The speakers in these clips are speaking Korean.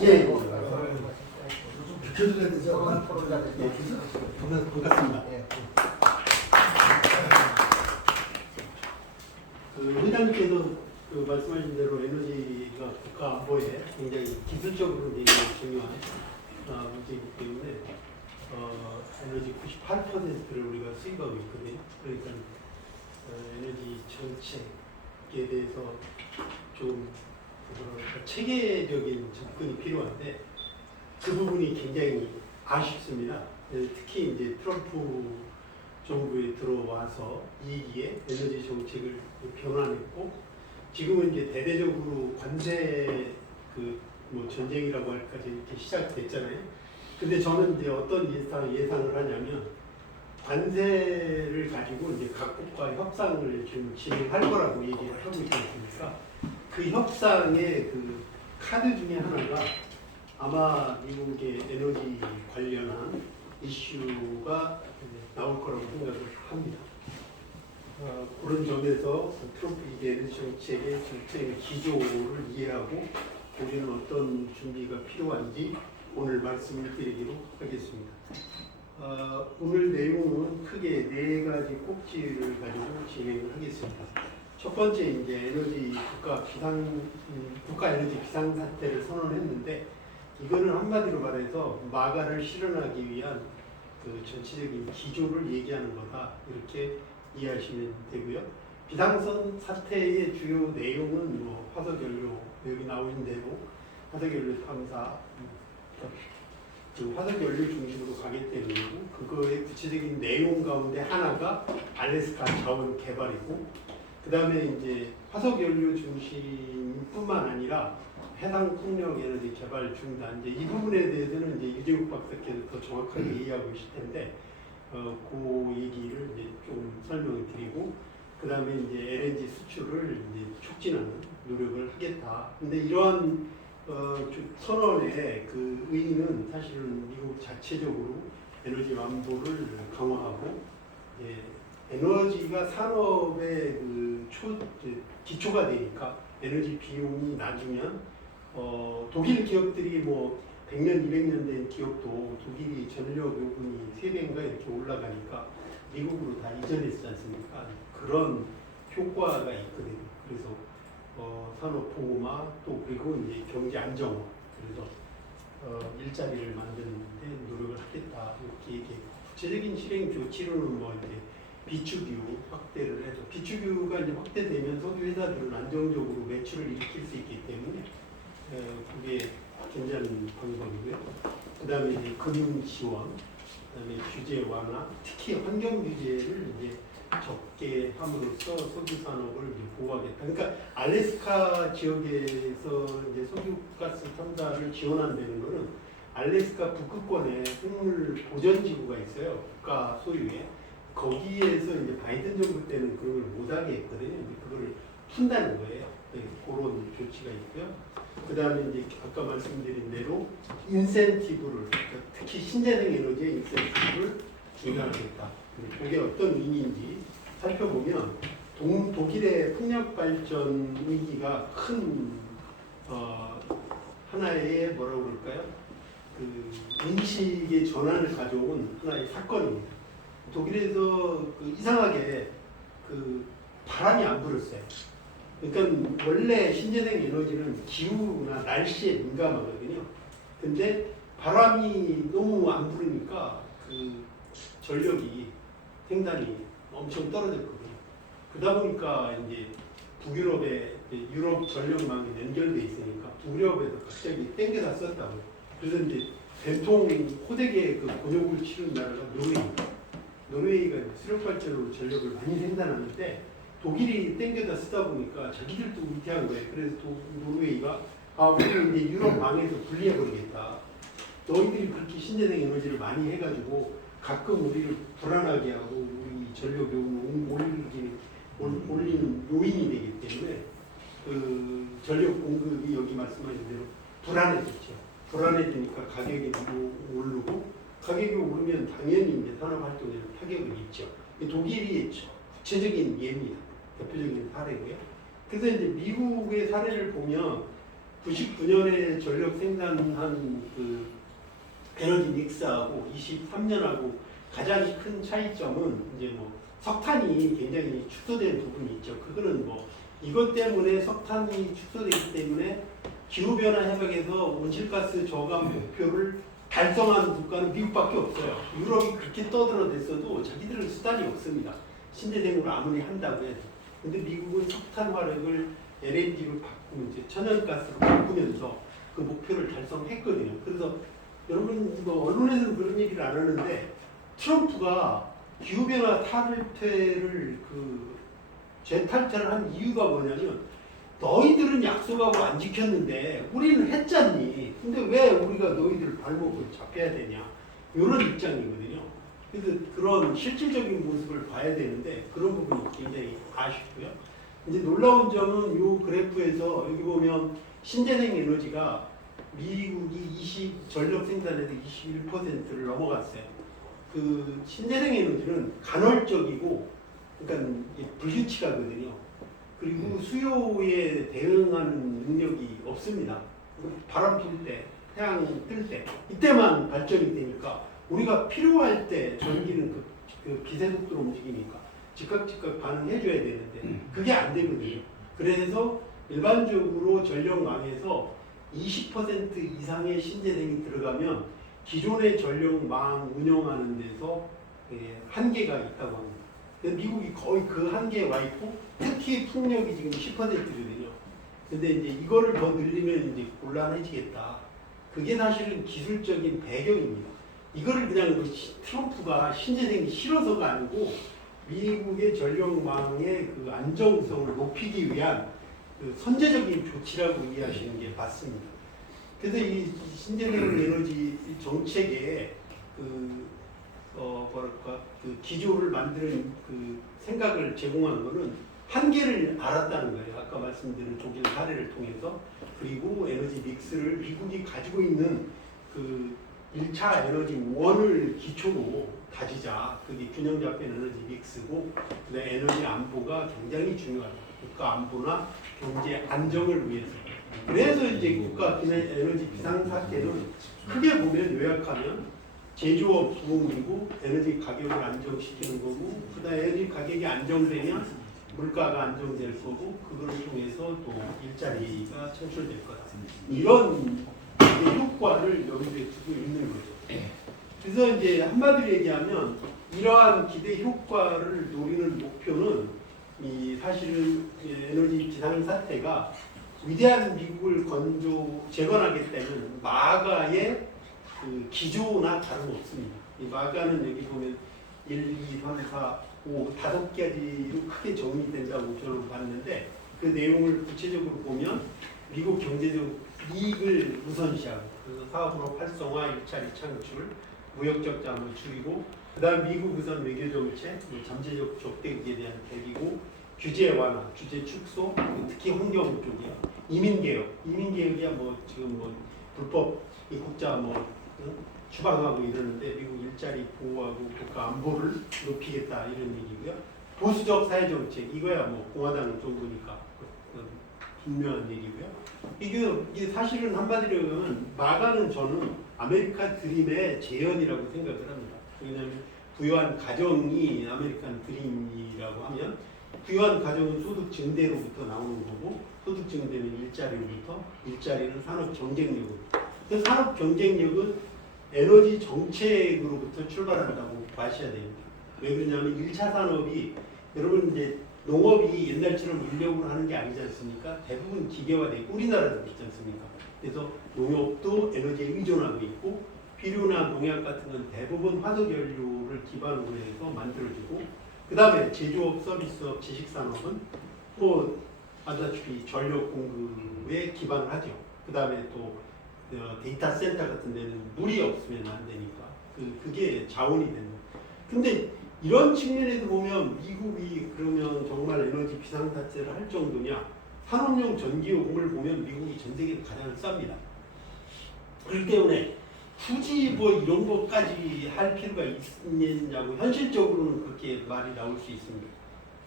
예. 비켜줘야 되죠. 반갑습니다. 회장님께서 말씀하신 대로 에너지가 국가 안보에 굉장히 기술적으로 되게 중요한 문제이기 때문에 에너지 98%를 우리가 수입하고 있거든요. 그러니까 에너지 정책에 대해서 좀 체계적인 접근이 필요한데 그 부분이 굉장히 아쉽습니다. 특히 이제 트럼프 정부에 들어와서 2기에 에너지 정책을 변환했고 지금은 이제 대대적으로 관세 뭐 전쟁이라고 할까지 이렇게 시작됐잖아요. 근데 저는 이제 어떤 예상을 하냐면 관세를 가지고 이제 각국과 협상을 좀 진행할 거라고 얘기를 하고 있지 않습니까? 그 협상의 그 카드 중에 하나가 아마 미국의 에너지 관련한 이슈가 나올 거라고 생각을 합니다. 그런 점에서 트럼프 에너지 정책의 기조를 이해하고 우리는 어떤 준비가 필요한지 오늘 말씀을 드리기로 하겠습니다. 오늘 내용은 크게 4가지 꼭지를 가지고 진행을 하겠습니다. 첫 번째 이제 국가 에너지 비상사태를 선언했는데 이거는 한마디로 말해서 마가를 실현하기 위한 그 전체적인 기조를 얘기하는 거다 이렇게 이해하시면 되고요. 비상선 사태의 주요 내용은 뭐 화석연료 여기 나오는 대로 화석연료 탐사 그 화석연료 중심으로 가겠다는 거고 그거의 구체적인 내용 가운데 하나가 알래스카 자원 개발이고 그 다음에 이제 화석연료 중심뿐만 아니라 해상 풍력 에너지 개발 중단 이제 이 부분에 대해서는 이제 유재욱 박사께서 더 정확하게 이해하고 계실 텐데 그 얘기를 이제 좀 설명을 드리고 그 다음에 이제 LNG 수출을 이제 촉진하는 노력을 하겠다. 근데 이러한 선언의 그 의의는 사실은 미국 자체적으로 에너지 안보를 강화하고 에너지가 산업의 기초가 되니까 에너지 비용이 낮으면 독일 기업들이 뭐 100년, 200년 된 기업도 독일이 전력 요금이 3배인가 이렇게 올라가니까 미국으로 다 이전했지 않습니까? 그런 효과가 있거든요. 그래서 산업 보호막 또 그리고 이제 경제 안정화 그래서 일자리를 만드는 데 노력을 하겠다 이렇게 얘기해요. 구체적인 실행 조치로는 뭐 이제 비축유 확대를 해서 비축유가 이제 확대되면 석유 회사들은 안정적으로 매출을 일으킬 수 있기 때문에 그게 괜찮은 방법이고요. 그 다음에 이제 금융 지원, 그 다음에 규제 완화, 특히 환경 규제를 이제 적게 함으로써 석유 산업을 보호하겠다. 그러니까 알래스카 지역에서 이제 석유가스 탐사를 지원한다는 것은 알래스카 북극권에 생물 보전 지구가 있어요. 국가 소유의. 거기에서 이제 바이든 정부 때는 그걸 못하게 했거든요. 그거를 푼다는 거예요. 그런 조치가 있고요. 그 다음에 이제 아까 말씀드린 대로 인센티브를 특히 신재생 에너지의 인센티브를 증가하겠다. 그게 어떤 의미인지 살펴보면 독일의 풍력 발전 위기가 큰 하나의 뭐라고 그럴까요? 그 인식의 전환을 가져온 하나의 사건입니다. 독일에서 이상하게 바람이 안 불었어요. 그러니까 원래 신재생 에너지는 기후나 날씨에 민감하거든요. 근데 바람이 너무 안 부르니까 전력이 생산이 엄청 떨어졌거든요. 그러다 보니까 이제 북유럽에 유럽 전력망이 연결돼 있으니까 북유럽에서 갑자기 땡겨다 썼다고. 그래서 이제 전통 호되게 곤욕을 치른 나라가 노르웨이입니다. 노르웨이가 수력 발전으로 전력을 많이 생산하는데 독일이 땡겨다 쓰다 보니까 자기들도 위태한 거예요. 그래서 노르웨이가 우리는 이제 유럽 망에서 분리해버리겠다. 너희들이 그렇게 신재생 에너지를 많이 해가지고 가끔 우리를 불안하게 하고 우리 전력 요금을 올리는 요인이 되기 때문에 전력 공급이 여기 말씀하신 대로 불안해졌죠. 불안해지니까 가격이 오르고 가격이 오르면 당연히 이제 산업활동에는 타격을 입죠. 독일이 구체적인 예입니다. 대표적인 사례고요. 그래서 이제 미국의 사례를 보면 99년에 전력 생산한 그 에너지 믹스하고 23년하고 가장 큰 차이점은 이제 뭐 석탄이 굉장히 축소된 부분이 있죠. 그거는 뭐 이것 때문에 석탄이 축소되기 때문에 기후변화 협약에서 온실가스 저감 목표를 달성한 국가는 미국밖에 없어요. 유럽이 그렇게 떠들어댔어도 자기들은 수단이 없습니다. 신재생으로 아무리 한다고 해도. 근데 미국은 석탄 화력을 LNG로 바꾸고 이제 천연가스로 바꾸면서 그 목표를 달성했거든요. 그래서 여러분 뭐 언론에서는 그런 얘기를 안 하는데 트럼프가 기후변화 탈퇴를 재탈퇴를 한 이유가 뭐냐면 너희들은 약속하고 안 지켰는데 우리는 했잖니. 근데 왜 우리가 너희들 발목을 잡혀야 되냐. 이런 입장이거든요. 그래서 그런 실질적인 모습을 봐야 되는데 그런 부분이 굉장히 아쉽고요. 이제 놀라운 점은 이 그래프에서 여기 보면 신재생 에너지가 미국이 전력 생산에서 21%를 넘어갔어요. 그 신재생 에너지는 간헐적이고 그러니까 불규칙하거든요. 그리고 수요에 대응하는 능력이 없습니다. 바람 필 때, 태양 뜰 때, 이때만 발전이 되니까 우리가 필요할 때 전기는 그 기세 속도로 움직이니까 즉각 반응해줘야 되는데 그게 안 되거든요. 그래서 일반적으로 전력망에서 20% 이상의 신재생이 들어가면 기존의 전력망 운영하는 데서 한계가 있다고 합니다. 미국이 거의 그 한계에 와 있고 특히 풍력이 지금 10%거든요. 근데 이제 이거를 더 늘리면 이제 곤란해지겠다. 그게 사실은 기술적인 배경입니다. 이거를 그냥 트럼프가 신재생이 싫어서가 아니고 미국의 전력망의 그 안정성을 높이기 위한 그 선제적인 조치라고 이해하시는 게 맞습니다. 그래서 이 신재생 에너지 정책에 그 기조를 만드는 그 생각을 제공한 거는 한계를 알았다는 거예요. 아까 말씀드린 독일 사례를 통해서. 그리고 에너지 믹스를 미국이 가지고 있는 그 1차 에너지 원을 기초로 다지자. 그게 균형 잡힌 에너지 믹스고 그다음에 에너지 안보가 굉장히 중요하다. 국가 안보나 경제 안정을 위해서. 그래서 이제 국가 에너지 비상 사태는 크게 보면 요약하면 제조업 부흥이고 에너지 가격을 안정시키는 거고 그다음에 에너지 가격이 안정되면 물가가 안정될 거고 그걸 통해서 또 일자리가 창출될 거다. 이런 효과를 여기에 두고 있는 거죠. 그래서 이제 한마디로 얘기하면 이러한 기대 효과를 노리는 목표는 이 사실은 에너지 비상 사태가 위대한 미국을 재건하겠다는 마가의 그 기조나 다름없습니다. 이 마가는 여기 보면 1, 2, 3, 4, 5, 5가지로 크게 정리된다고 저는 봤는데 그 내용을 구체적으로 보면 미국 경제적 이익을 우선시하고 그래서 사업으로 활성화, 일자리 창출, 무역적 자본을 줄이고 그 다음 미국 우선 외교정책, 잠재적 적대국에 대한 대비고 규제 완화, 규제 축소, 특히 환경 쪽이야. 이민개혁이야 뭐 지금 뭐 불법 입국자 추방하고 이러는데 미국 일자리 보호하고 국가 안보를 높이겠다 이런 얘기고요. 보수적 사회정책 이거야 뭐 공화당 정부니까 분명한 얘기고요. 이게 사실은 한마디로 하면 마가는 저는 아메리칸 드림의 재현이라고 생각을 합니다. 왜냐하면 부유한 가정이 아메리칸 드림이라고 하면 부유한 가정은 소득 증대로부터 나오는 거고 소득 증대는 일자리로부터 일자리는 산업 경쟁력으로. 그 산업 경쟁력은 에너지 정책으로부터 출발한다고 봐셔야 됩니다. 왜 그러냐면 1차 산업이 여러분 이제 농업이 옛날처럼 인력으로 하는 게 아니지 않습니까? 대부분 기계화되고 우리나라도 그렇지 않습니까? 그래서 농업도 에너지에 의존하고 있고 비료나 농약 같은 건 대부분 화석연료를 기반으로 해서 만들어지고 그 다음에 제조업, 서비스업, 지식산업은 또 아시다시피 전력 공급에 기반을 하죠. 그 다음에 또 데이터 센터 같은 데는 물이 없으면 안 되니까 그게 자원이 되는. 근데 이런 측면에서 보면 미국이 그러면 정말 에너지 비상사태를 할 정도냐? 산업용 전기요금을 보면 미국이 전 세계에서 가장 쌉니다. 그렇기 때문에 굳이 뭐 이런 것까지 할 필요가 있느냐고 현실적으로는 그렇게 말이 나올 수 있습니다.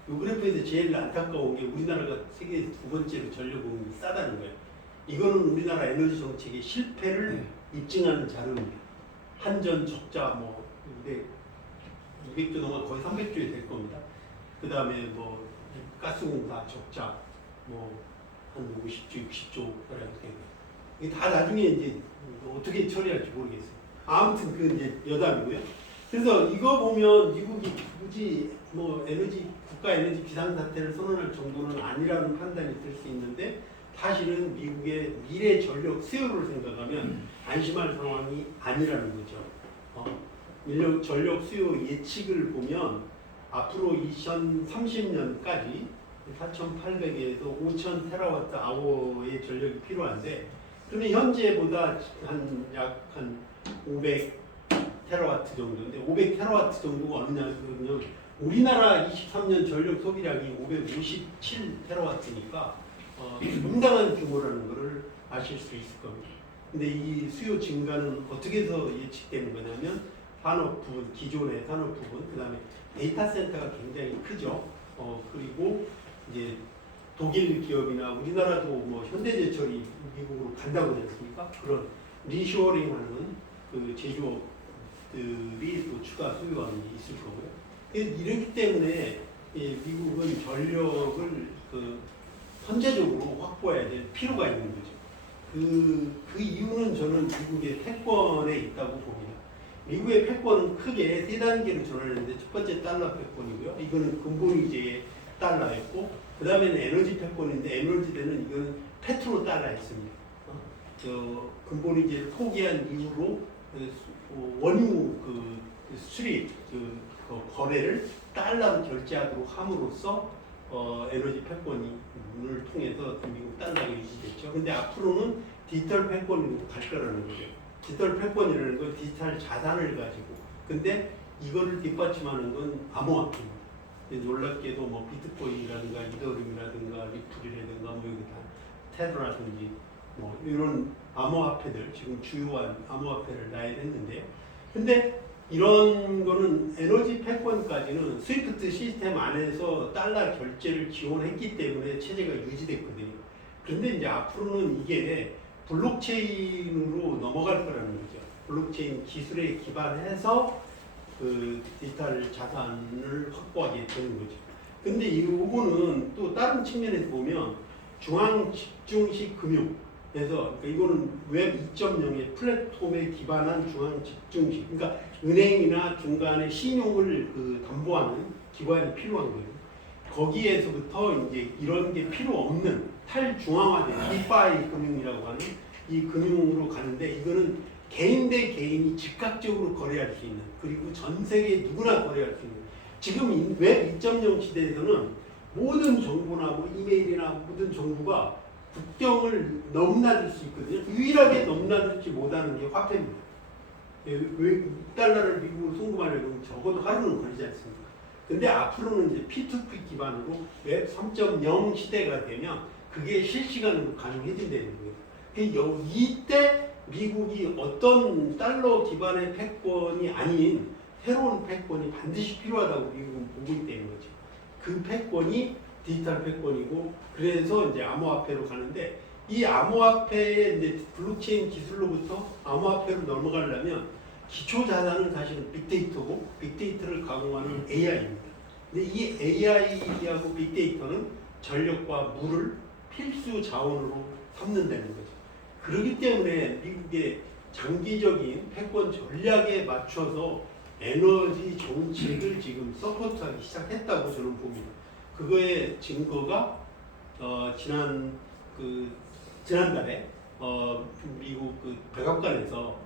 이 그래프에서 제일 안타까운 게 우리나라가 세계에서 두 번째로 전력요금이 싸다는 거예요. 이거는 우리나라 에너지 정책의 실패를 입증하는 자료입니다. 한전 적자 뭐 200조 넘어 거의 300조에 될 겁니다. 그 다음에 뭐 가스공사 적자 뭐 한 50조, 60조 이렇게 이게 다 나중에 이제 어떻게 처리할지 모르겠어요. 아무튼 그 이제 여담이고요. 그래서 이거 보면 미국이 굳이 뭐 국가 에너지 비상사태를 선언할 정도는 아니라는 판단이 들 수 있는데 사실은 미국의 미래 전력 수요를 생각하면 안심할 상황이 아니라는 거죠. 전력 수요 예측을 보면 앞으로 2030년까지 4,800에서 5,000 테라와트 아워의 전력이 필요한데 그러면 현재보다 약 500 테라와트 정도인데 500 테라와트 정도가 어느냐 그러면 우리나라 23년 전력 소비량이 557 테라와트니까 상당한 규모라는 것을 아실 수 있을 겁니다. 근데 이 수요 증가는 어떻게 해서 예측되는 거냐면 산업 부분, 기존의 산업 부분, 그 다음에 데이터 센터가 굉장히 크죠. 그리고 이제 독일 기업이나 우리나라도 뭐 현대제철이 미국으로 간다고 하지 않습니까? 그런 리쇼어링하는 그 제조업들이 또 추가 수요가 있을 거고요. 이렇기 때문에 미국은 전력을 선제적으로 확보해야 될 필요가 있는 거죠. 그 이유는 저는 미국의 패권에 있다고 봅니다. 미국의 패권은 크게 세 단계로 전환했는데 첫 번째 달러 패권이고요. 이거는 근본위제의 달러였고 그 다음에는 에너지 패권인데 에너지대는 이거는 페트로 달러였습니다. 근본위제를 포기한 이후로 원유 수출입 거래를 달러로 결제하도록 함으로써 에너지 패권을 통해서 미국 달러가 유지됐죠. 근데 앞으로는 디지털 패권으로 갈 거라는 거죠. 디지털 패권이라는 건 디지털 자산을 가지고 근데 이거를 뒷받침하는 건 암호화폐입니다. 놀랍게도 뭐 비트코인이라든가 이더리움이라든가 리플이라든가 뭐 여기 다 테더라든지 뭐 이런 암호화폐들 지금 주요한 암호화폐를 나열했는데요. 근데 이런 거는 에너지 패권까지는 스위프트 시스템 안에서 달러 결제를 지원했기 때문에 체제가 유지됐거든요. 그런데 이제 앞으로는 이게 블록체인으로 넘어갈 거라는 거죠. 블록체인 기술에 기반해서 그 디지털 자산을 확보하게 되는 거죠. 근데 이 부분은 또 다른 측면에서 보면 중앙 집중식 금융 그래서 이거는 웹 2.0의 플랫폼에 기반한 중앙 집중식 그러니까 은행이나 중간에 신용을 담보하는 기관이 필요한 거예요. 거기에서부터 이제 이런 게 필요 없는 탈중앙화된 디파이 금융이라고 하는 이 금융으로 가는데 이거는 개인 대 개인이 즉각적으로 거래할 수 있는 그리고 전 세계 누구나 거래할 수 있는 지금 웹 2.0 시대에서는 모든 정보나 뭐 이메일이나 모든 정보가 국경을 넘나들 수 있거든요. 유일하게 넘나들지 못하는 게 화폐입니다. 왜 달러를 미국으로 송금하려면 적어도 하루는 걸리지 않습니까? 근데 앞으로는 이제 P2P 기반으로 웹 3.0 시대가 되면 그게 실시간으로 가능해진다는 거예요. 이때 미국이 어떤 달러 기반의 패권이 아닌 새로운 패권이 반드시 필요하다고 미국은 보고 있다는 거죠. 그 패권이 디지털 패권이고 그래서 이제 암호화폐로 가는데 이 암호화폐의 이제 블록체인 기술로부터 암호화폐로 넘어가려면 기초 자산은 사실은 빅데이터고 빅데이터를 가공하는 AI입니다. 근데 이 AI하고 빅데이터는 전력과 물을 필수 자원으로 삼는다는 거죠. 그렇기 때문에 미국의 장기적인 패권 전략에 맞춰서 에너지 정책을 지금 서포트하기 시작했다고 저는 봅니다. 그거의 증거가 지난달에 미국 백악관에서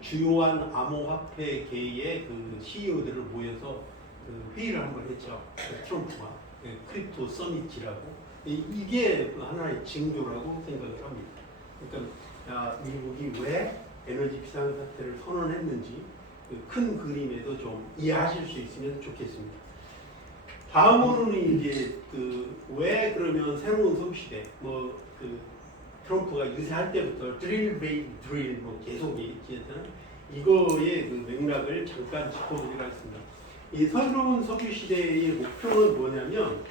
주요한 암호화폐 계의 CEO들을 모여서 회의를 한번 했죠. 트럼프가 크립토 서밋이라고 이게 하나의 징조라고 생각을 합니다. 그러니까 미국이 왜 에너지 비상사태를 선언했는지 큰 그림에도 좀 이해하실 수 있으면 좋겠습니다. 다음으로는 이제 왜 그러면 새로운 소비 시대 트럼프가 유세할 때부터 드릴 베이비 드릴 계속 얘기했잖아요. 이거의 맥락을 잠깐 짚어보도록 하겠습니다. 이 새로운 석유 시대의 목표는 뭐냐면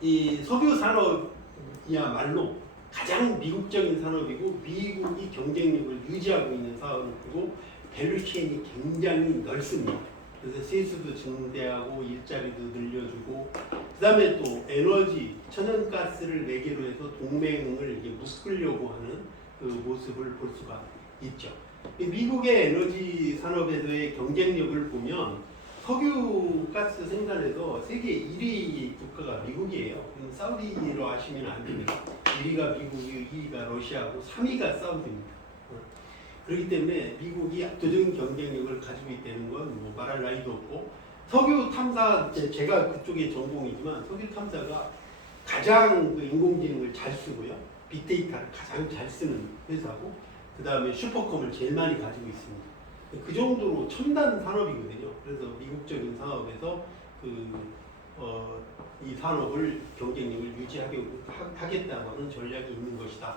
이 석유 산업이야말로 가장 미국적인 산업이고 미국이 경쟁력을 유지하고 있는 산업이고 밸류체인이 굉장히 넓습니다. 그래서 세수도 증대하고 일자리도 늘려주고 그다음에 또 에너지, 천연가스를 매개로 해서 동맹을 이게 묶으려고 하는 그 모습을 볼 수가 있죠. 미국의 에너지 산업에서의 경쟁력을 보면 석유 가스 생산에서 세계 1위 국가가 미국이에요. 사우디로 하시면 안 됩니다. 1위가 미국이고 2위가 러시아고 3위가 사우디입니다. 그렇기 때문에 미국이 압도적인 경쟁력을 가지고 있다는 건 뭐 말할 나위도 없고 석유 탐사 제가 그쪽의 전공이지만 석유 탐사가 가장 그 인공지능을 잘 쓰고요. 빅데이터를 가장 잘 쓰는 회사고 그 다음에 슈퍼컴을 제일 많이 가지고 있습니다. 그 정도로 첨단 산업이거든요. 그래서 미국적인 산업에서 이 산업을 경쟁력을 유지하겠다는 전략이 있는 것이다.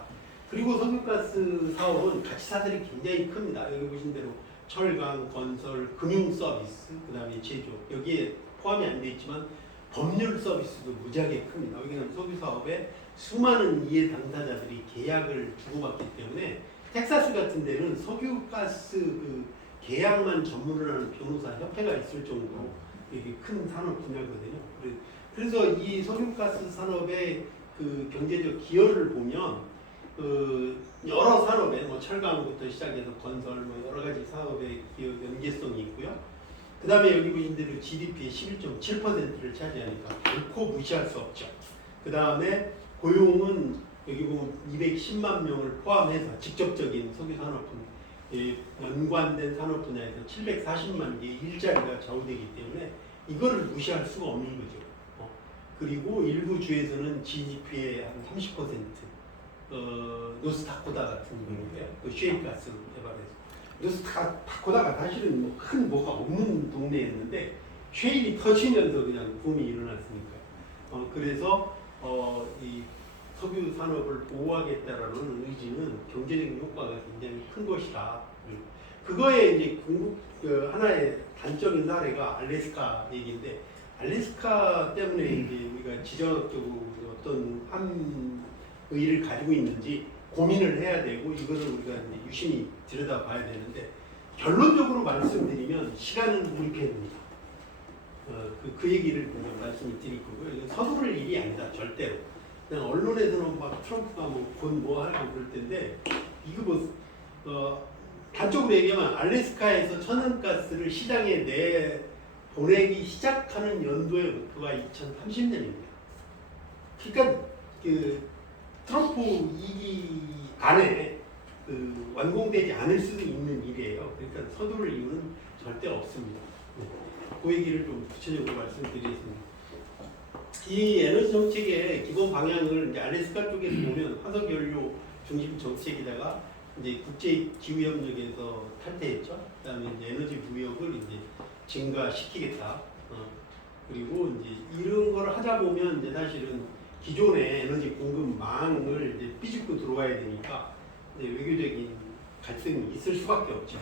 그리고 석유가스 사업은 가치사들이 굉장히 큽니다. 여기 보신 대로 철강, 건설, 금융 서비스, 그 다음에 제조 여기에 포함이 안 돼 있지만 법률 서비스도 무지하게 큽니다. 여기는 석유 사업에 수많은 이해 당사자들이 계약을 주고받기 때문에 텍사스 같은 데는 석유가스 그 계약만 전문을 하는 변호사 협회가 있을 정도로 되게 큰 산업 분야거든요. 그래서 이 석유가스 산업의 그 경제적 기여를 보면 여러 산업에 뭐 철강부터 시작해서 건설 뭐 여러 가지 사업의 기여 연계성이 있고요. 그 다음에 여기 보신 대로 GDP의 11.7%를 차지하니까 결코 무시할 수 없죠. 그 다음에 고용은 여기 보면 210만 명을 포함해서 직접적인 석유 산업분 연관된 산업 분야에서 740만 개의 일자리가 좌우되기 때문에 이거를 무시할 수가 없는 거죠. 그리고 일부 주에서는 GDP의 한 30% 노스다코다 같은 경우에요. 그 쉐일가스로 개발해서 노스다코다가 사실은 뭐 큰 뭐가 없는 동네였는데 쉐일이 터지면서 그냥 붐이 일어났으니까요. 그래서 이 석유 산업을 보호하겠다라는 의지는 경제적인 효과가 굉장히 큰 것이다. 그거에 이제 하나의 단적인 사례가 알래스카 얘기인데 알래스카 때문에 이제 우리가 지정학적으로 어떤 의의를 가지고 있는지 고민을 해야 되고 이거를 우리가 이제 유심히 들여다봐야 되는데 결론적으로 말씀드리면 시간은 우리 편입니다. 그 얘기를 말씀을 드릴 거고요. 이건 서두를 일이 아니다 절대로. 그냥 언론에서는 막 트럼프가 뭐 하고 그럴 텐데 이거 단적으로 얘기하면 알래스카에서 천연가스를 시장에 보내기 시작하는 연도의 목표가 2030년입니다. 그러니까 트럼프 2기 안에 완공되지 않을 수도 있는 일이에요. 그러니까 서두를 이유는 절대 없습니다. 그 얘기를 좀 구체적으로 말씀드리겠습니다. 이 에너지 정책의 기본 방향을 이제 알래스카 쪽에서 보면 화석 연료 중심 정책이다가 이제 국제 기후 협력에서 탈퇴했죠. 그다음에 이제 에너지 무역을 이제 증가시키겠다. 그리고 이제 이런 걸 하자 보면 이제 사실은 기존의 에너지 공급망을 이제 삐집고 들어와야 되니까 이제 외교적인 갈등이 있을 수밖에 없죠.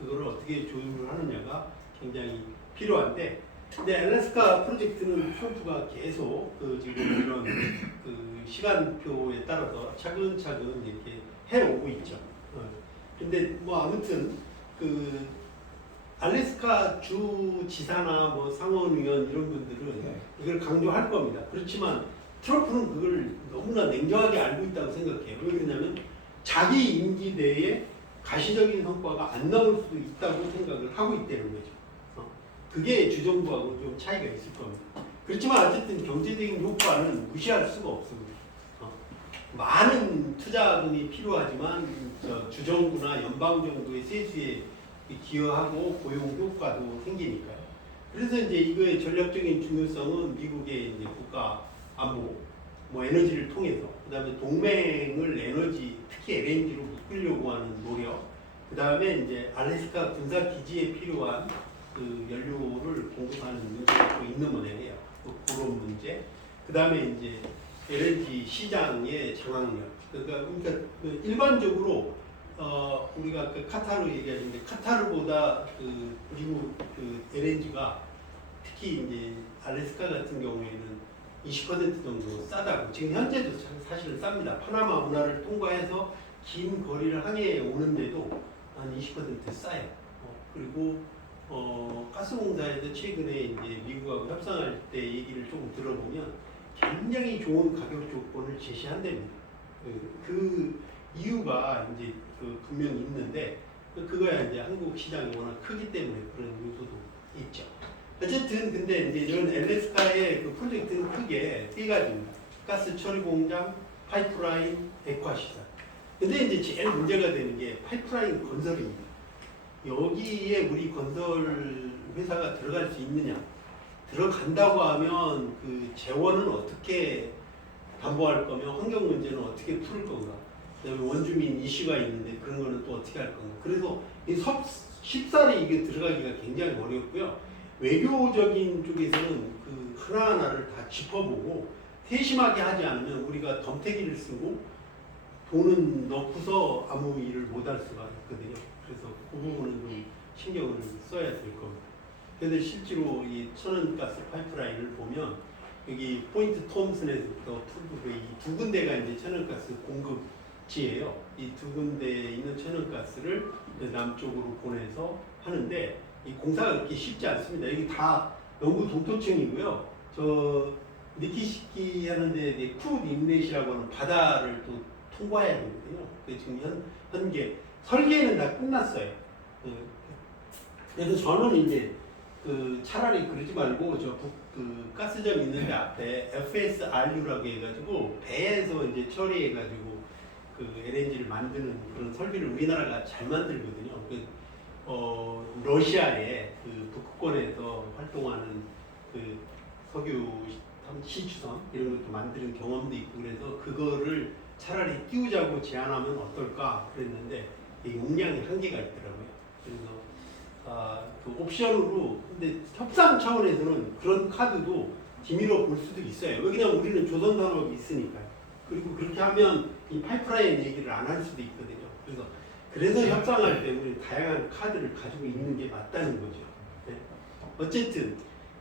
그거를 어떻게 조율을 하느냐가 굉장히 필요한데, 근데 알래스카 프로젝트는 트럼프가 계속 지금 이런 시간표에 따라서 차근차근 이렇게 해오고 있죠. 근데 뭐 아무튼 알래스카 주 지사나 뭐 상원의원 이런 분들은 이걸 강조할 겁니다. 그렇지만 트럼프는 그걸 너무나 냉정하게 알고 있다고 생각해요. 왜 그러냐면 자기 임기 내에 가시적인 성과가 안 나올 수도 있다고 생각을 하고 있다는 거죠. 그게 주정부하고 좀 차이가 있을 겁니다. 그렇지만 어쨌든 경제적인 효과는 무시할 수가 없습니다. 많은 투자금이 필요하지만 주정부나 연방정부의 세수에 기여하고 고용 효과도 생기니까요. 그래서 이제 이거의 전략적인 중요성은 미국의 이제 국가 안보, 뭐 에너지를 통해서, 그다음에 동맹을 에너지, 특히 LNG로 묶으려고 하는 노력, 그다음에 이제 알래스카 군사 기지에 필요한 연료를 공급하는 문제가 있는 모양이에요. 그런 문제. 그다음에 이제 LNG 시장의 장악력. 그러니까 일반적으로 우리가 카타르 얘기하는데 카타르보다 미국 LNG가 특히 이제 알래스카 같은 경우에는 20% 정도 싸다고. 지금 현재도 사실은 쌉니다. 파나마 운하를 통과해서 긴 거리를 항해해 오는데도 한 20% 싸요. 그리고 가스공사에서 최근에 이제 미국하고 협상할 때 얘기를 조금 들어보면 굉장히 좋은 가격 조건을 제시한답니다. 그 이유가 이제 분명히 있는데 그거야 이제 한국 시장이 워낙 크기 때문에 그런 요소도 있죠. 어쨌든 근데 이제 이런 엘래스카의 그 프로젝트는 크게 세 가지입니다. 가스 처리 공장, 파이프라인, 액화 시설. 근데 이제 제일 문제가 되는 게 파이프라인 건설입니다. 여기에 우리 건설 회사가 들어갈 수 있느냐? 들어간다고 하면 그 재원은 어떻게 담보할 거며 환경 문제는 어떻게 풀 건가? 그다음에 원주민 이슈가 있는데 그런 거는 또 어떻게 할 건가? 그래서 이 쉽사리 이게 들어가기가 굉장히 어렵고요. 외교적인 쪽에서는 그 하나하나를 다 짚어보고 세심하게 하지 않으면 우리가 덤태기를 쓰고 돈은 넣고서 아무 일을 못할 수가 있거든요. 그래서 그 부분은 좀 신경을 써야 될 겁니다. 그런데 실제로 이 천연가스 파이프라인을 보면 여기 포인트 톰슨에서부터 풀브레이 두 군데가 이제 천연가스 공급지예요. 이 두 군데에 있는 천연가스를 남쪽으로 보내서 하는데 이 공사가 그렇게 쉽지 않습니다. 여기 다 영구 동토층이고요. 저 니키시키 하는데 푸드 인렛이라고 하는 바다를 또 통과해야 되거든요. 지금 현재 설계는 다 끝났어요. 그래서 저는 이제 차라리 그러지 말고 그 가스점 있는데 앞에 FSRU라고 해가지고 배에서 이제 처리해가지고 그 LNG를 만드는 그런 설비를 우리나라가 잘 만들거든요. 러시아의 그 북극권에서 활동하는 그 석유 시추선 이런 것도 만드는 경험도 있고 그래서 그거를 차라리 띄우자고 제안하면 어떨까 그랬는데 이 용량이 한계가 있더라고요. 그래서 그 옵션으로 근데 협상 차원에서는 그런 카드도 뒤밀어 볼 수도 있어요. 왜냐면 우리는 조선산업이 있으니까요. 그리고 그렇게 하면 이 파이프라인 얘기를 안 할 수도 있거든요. 그래서 협상할 때 우리 다양한 카드를 가지고 있는 게 맞다는 거죠. 네. 어쨌든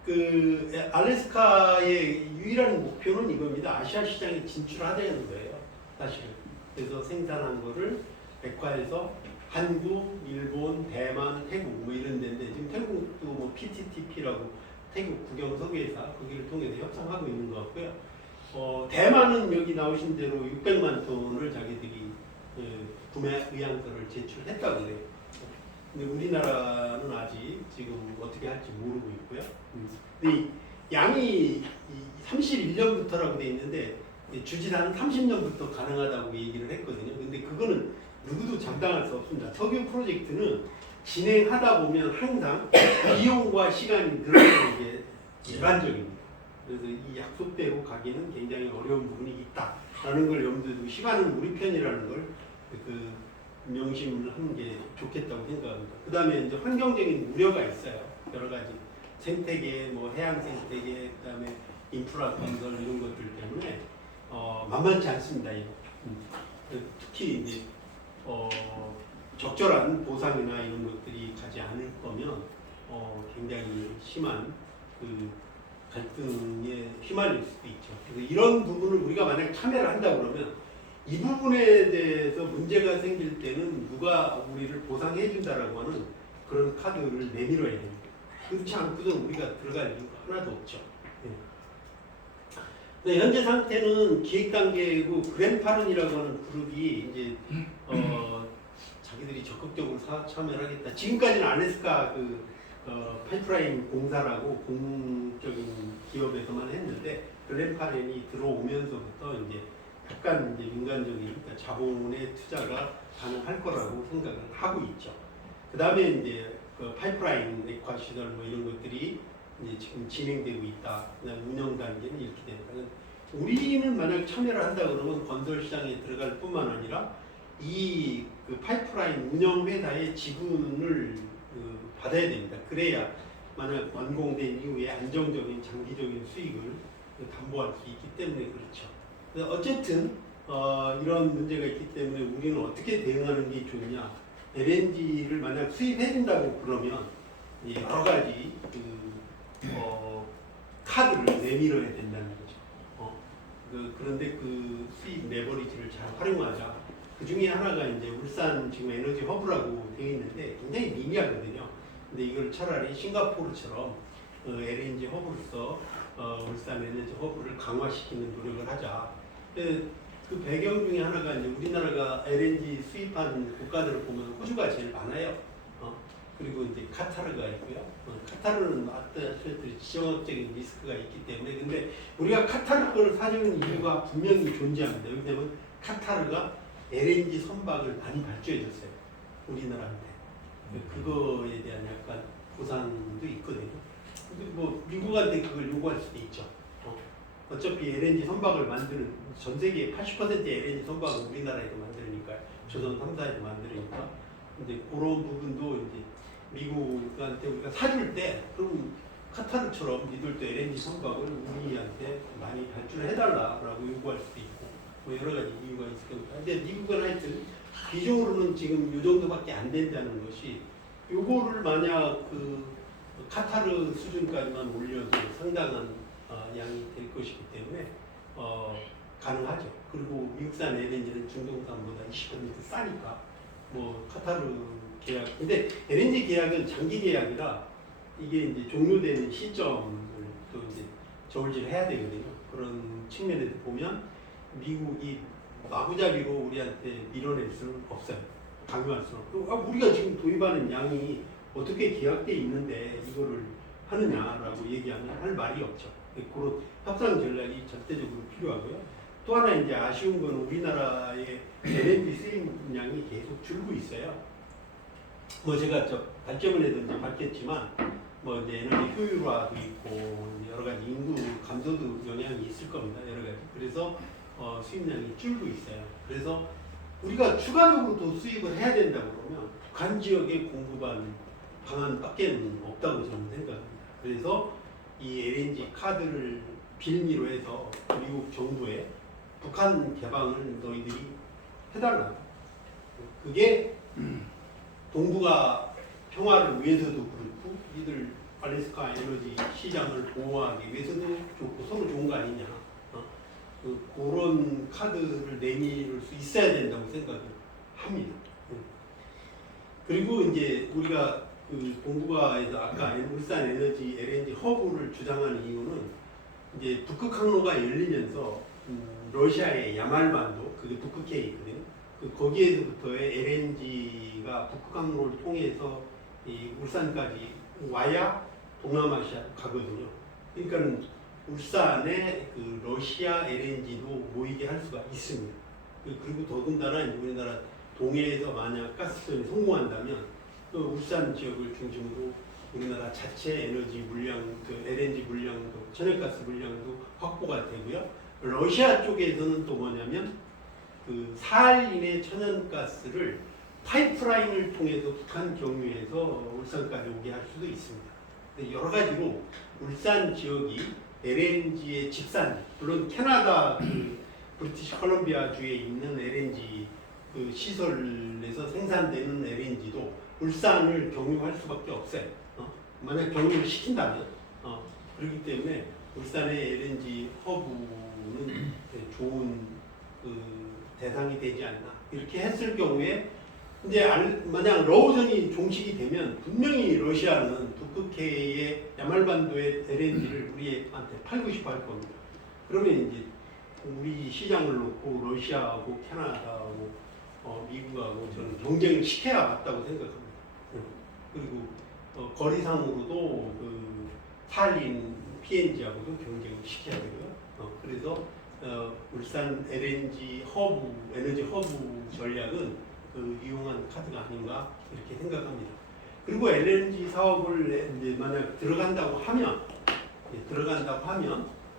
그 알래스카의 유일한 목표는 이겁니다. 아시아 시장에 진출하자는 거예요. 사실은. 그래서 생산한 거를 백화에서 한국, 일본, 대만, 태국 뭐 이런 데인데 지금 태국도 뭐 PTTP라고 태국 국영 석유회사 거기를 통해서 협상하고 있는 것 같고요. 대만은 여기 나오신 대로 600만 톤을 자기들이 구매 의향서를 제출했다고 그래요. 근데 우리나라는 아직 지금 어떻게 할지 모르고 있고요. 근데 이 양이 31년부터라고 돼 있는데 주진한 30년부터 가능하다고 얘기를 했거든요. 근데 그거는 누구도 장담할 수 없습니다. 석유 프로젝트는 진행하다 보면 항상 비용과 시간이 들어가는 게 일반적입니다. 그래서 이 약속대로 가기는 굉장히 어려운 부분이 있다라는 걸 염두에 두고 시간은 우리 편이라는 걸 명심을 하는 게 좋겠다고 생각합니다. 그 다음에 이제 환경적인 우려가 있어요. 여러 가지 생태계, 뭐 해양 생태계, 그 다음에 인프라 건설 이런 것들 때문에 만만치 않습니다. 이거. 특히 이제 적절한 보상이나 이런 것들이 가지 않을 거면 굉장히 심한 그 갈등에 휘말릴 수도 있죠. 그래서 이런 부분을 우리가 만약 참여를 한다 그러면 이 부분에 대해서 문제가 생길 때는 누가 우리를 보상해 준다라고 하는 그런 카드를 내밀어야 됩니다. 그렇지 않고선 우리가 들어갈 이유가 하나도 없죠. 네. 현재 상태는 기획 단계이고 그랜파른이라고 하는 그룹이 이제 자기들이 적극적으로 참여를 하겠다. 지금까지는 알래스카 파이프라인 공사라고 공적인 기업에서만 했는데 그랜파른이 들어오면서부터 이제 약간 이제 민간적인 그러니까 자본의 투자가 가능할 거라고 생각을 하고 있죠. 그 다음에 이제 그 파이프라인 액화 시설 뭐 이런 것들이 이제 지금 진행되고 있다. 그다음 운영 단계는 이렇게 된다. 우리는 만약 참여를 한다 그러면 건설 시장에 들어갈 뿐만 아니라 이 그 파이프라인 운영 회사의 지분을 받아야 됩니다. 그래야 만약 완공된 이후에 안정적인 장기적인 수익을 담보할 수 있기 때문에 그렇죠. 어쨌든 이런 문제가 있기 때문에 우리는 어떻게 대응하는 게 좋냐? LNG를 만약 수입해준다고 그러면 여러 가지 카드를 내밀어야 된다는 거죠. 그런데 그 수입 레버리지를 잘 활용하자. 그 중에 하나가 이제 울산 지금 에너지 허브라고 되어 있는데 굉장히 미미하거든요. 근데 이걸 차라리 싱가포르처럼 LNG 허브로서 울산 에너지 허브를 강화시키는 노력을 하자. 그 배경 중에 하나가 이제 우리나라가 LNG 수입한 국가들을 보면 호주가 제일 많아요. 그리고 이제 카타르가 있고요. 카타르는 아시다시피 지정학적인 리스크가 있기 때문에 근데 우리가 카타르 걸 사주는 이유가 분명히 존재합니다. 왜냐하면 카타르가 LNG 선박을 많이 발주해줬어요. 우리나라한테. 그거에 대한 약간 보상도 있거든요. 근데 뭐 미국한테 그걸 요구할 수도 있죠. 어차피 LNG 선박을 만드는 전 세계 80% LNG 선박은 우리나라에도 만드니까 조선 3사에도 만드니까 근데 그런 부분도 이제 미국한테 우리가 사줄 때 그럼 카타르처럼 니들도 LNG 선박을 우리한테 많이 발주를 해달라라고 요구할 수도 있고 뭐 여러 가지 이유가 있을 겁니다. 근데 미국은 하여튼 비중으로는 지금 요 정도밖에 안 된다는 것이 요거를 만약 그 카타르 수준까지만 올려도 상당한 양이 될 것이기 때문에 가능하죠. 그리고 미국산 LNG는 중동산보다 20% 싸니까 뭐 카타르 계약. 근데 LNG 계약은 장기 계약이라 이게 이제 종료되는 시점을 또 이제 저울질해야 되거든요. 그런 측면에서 보면 미국이 마구잡이로 우리한테 밀어낼 수는 없어요. 강요할 수는 없고 우리가 지금 도입하는 양이 어떻게 계약돼 있는데 이거를 하느냐라고 얘기하면 할 말이 없죠. 그런 협상 전략이 절대적으로 필요하고요. 또 하나 이제 아쉬운 건 우리나라의 LNG 수입량이 계속 줄고 있어요. 뭐 제가 발제문에도 이제 밝혔지만 뭐 이제 에너지 효율화도 있고 여러 가지 인구 감소도 영향이 있을 겁니다. 여러 가지. 그래서 수입량이 줄고 있어요. 그래서 우리가 추가적으로 또 수입을 해야 된다고 그러면 북한 지역에 공급한 방안밖에 없다고 저는 생각합니다. 그래서 이 LNG 카드를 빌미로 해서 미국 정부에 북한 개방을 너희들이 해달라. 그게 동북아 평화를 위해서도 그렇고 이들 알래스카 에너지 시장을 보호하기 위해서도 좋고 서로 좋은 거 아니냐. 그런 카드를 내밀 수 있어야 된다고 생각을 합니다. 그리고 이제 우리가 그 동북아에서 아까 울산 에너지 LNG 허브를 주장하는 이유는 이제 북극 항로가 열리면서 러시아의 야말반도 그게 북극해에 있거든요. 거기에서부터의 LNG가 북극 항로를 통해서 이 울산까지 와야 동남아시아로 가거든요. 그러니까 울산에 그 러시아 LNG도 모이게 할 수가 있습니다. 그리고 더군다나 우리나라 동해에서 만약 가스전이 성공한다면 또 울산 지역을 중심으로 우리나라 자체 에너지 물량, 그 LNG 물량도, 천연가스 물량도 확보가 되고요. 러시아 쪽에서는 또 뭐냐면 그 사할린의 천연가스를 파이프라인을 통해서 북한 경유해서 울산까지 오게 할 수도 있습니다. 여러 가지로 울산 지역이 LNG의 집산, 물론 캐나다 그 브리티시 컬럼비아 주에 있는 LNG 그 시설에서 생산되는 LNG도 울산을 경유할 수밖에 없어요. 만약 경유를 시킨다면 그렇기 때문에 울산의 LNG 허브는 좋은 그 대상이 되지 않나 이렇게 했을 경우에 이제 만약 러우전이 종식이 되면 분명히 러시아는 북극해의 야말반도의 LNG를 우리한테 팔고 싶어 할 겁니다. 그러면 이제 우리 시장을 놓고 러시아하고 캐나다하고 미국하고 저는 경쟁을 시켜야 맞다고 생각합니다. 그리고 거리상으로도 그 사할린 PNG하고도 경쟁을 시켜야 되고요. 그래서 울산 LNG 허브, 에너지 허브 전략은 그 유용한 카드가 아닌가 이렇게 생각합니다. 그리고 LNG 사업을 이제 만약 들어간다고 하면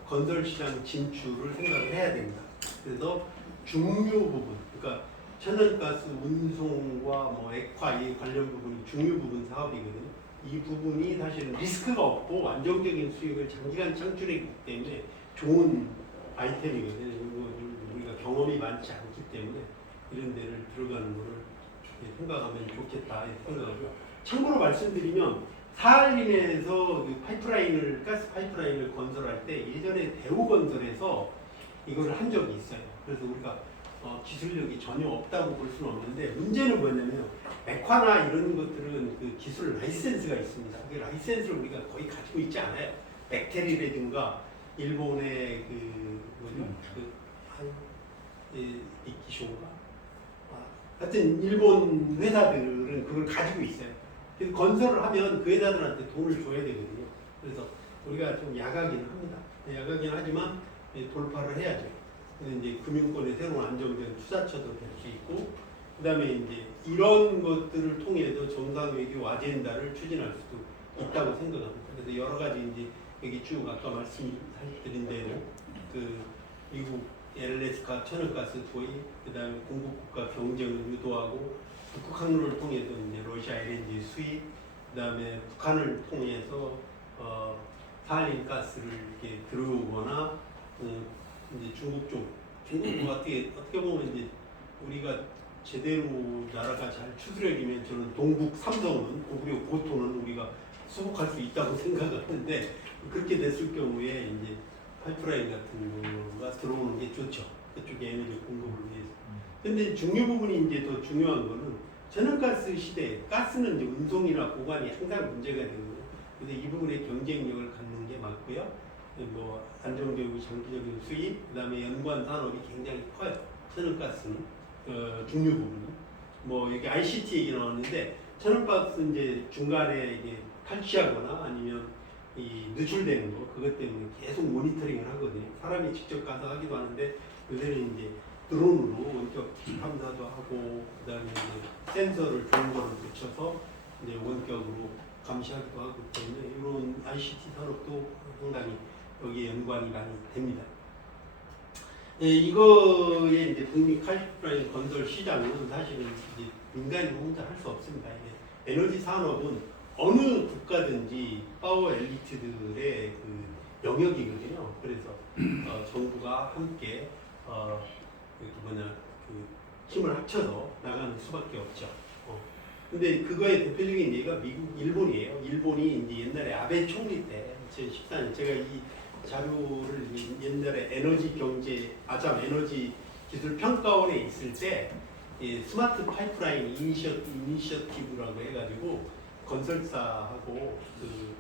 건설 시장 진출을 생각을 해야 됩니다. 그래서 중요 부분, 그러니까 천연가스 운송과 뭐 액화 이 관련 부분이 중요 부분 사업이거든요. 이 부분이 사실은 리스크가 없고 안정적인 수익을 장기간 창출했기 때문에 좋은 아이템이거든요. 우리가 경험이 많지 않기 때문에 이런 데를 들어가는 거를 생각하면 좋겠다 생각하고요. 참고로 말씀드리면 사할린에서 그 파이프라인을 가스 파이프라인을 건설할 때 예전에 대우건설에서 이거를 한 적이 있어요. 그래서 우리가 기술력이 전혀 없다고 볼 수는 없는데 문제는 뭐냐면 액화나 이런 것들은 그 기술 라이센스가 있습니다. 그 라이센스를 우리가 거의 가지고 있지 않아요. 백테리라든가 일본의 그 뭐죠? 이키쇼인가? 하여튼 일본 회사들은 그걸 가지고 있어요. 그래서 건설을 하면 그 회사들한테 돈을 줘야 되거든요. 그래서 우리가 좀 야가기는 합니다. 야가기는 하지만 돌파를 해야죠. 그래서 이제 금융권의 새로운 안정된 투자처도 될 수 있고, 그 다음에 이제 이런 것들을 통해서 정상 외교 아젠다를 추진할 수도 있다고 생각합니다. 그래서 여러 가지 이제 여기 쭉 아까 말씀드린 대로 그 미국 LS가 천연가스 도입, 그 다음에 공급국가 경쟁을 유도하고 북극 항로를 통해서 이제 러시아 LNG 수입, 그 다음에 북한을 통해서 사할린 가스를 이렇게 들어오거나 이제 중국 어떻게 보면 이제 우리가 제대로 나라가 잘 추스려지면 저는 동북 삼성은 그리고 고토는 우리가 수복할 수 있다고 생각하는데 그렇게 됐을 경우에 이제 파이프라인 같은 거가 들어오는 게 좋죠. 그쪽에 에너지 공급을 위해서. 근데 중요 부분이 이제 더 중요한 거는 천연가스 시대에 가스는 이제 운송이나 보관이 항상 문제가 되거든요. 그래서 이 부분에 경쟁력을 갖는 게 맞고요. 뭐 안정적이고 장기적인 수입, 그다음에 연관 산업이 굉장히 커요. 천연가스는 중요 부분이. 뭐 여기 ICT 얘기 나왔는데 천연가스 이제 중간에 이게 탈취하거나 아니면 이 누출되는 거 그것 때문에 계속 모니터링을 하거든요. 사람이 직접 가서 하기도 하는데 요새는 이제 드론으로 원격 탐사도 하고 그다음에 이제 센서를 좋은 거를 붙여서 이제 원격으로 감시하기도 하고 때문에 이런 ICT 산업도 상당히 여기에 연관이 많이 됩니다. 네, 이거의 이제 북미 파이프라인 건설 시장은 사실은 이제 민간이 혼자 할 수 없습니다. 이게 에너지 산업은 어느 국가든지 파워 엘리트들의 그 영역이거든요. 그래서 정부가 함께 그 힘을 합쳐서 나가는 수밖에 없죠. 근데 그거의 대표적인 예가 미국, 일본이에요. 일본이 이제 옛날에 아베 총리 때 2014년 제가 이 자료를 옛날에 에너지 경제 아잠 에너지 기술 평가원에 있을 때 스마트 파이프라인 이니셔티브라고 해가지고 건설사하고 그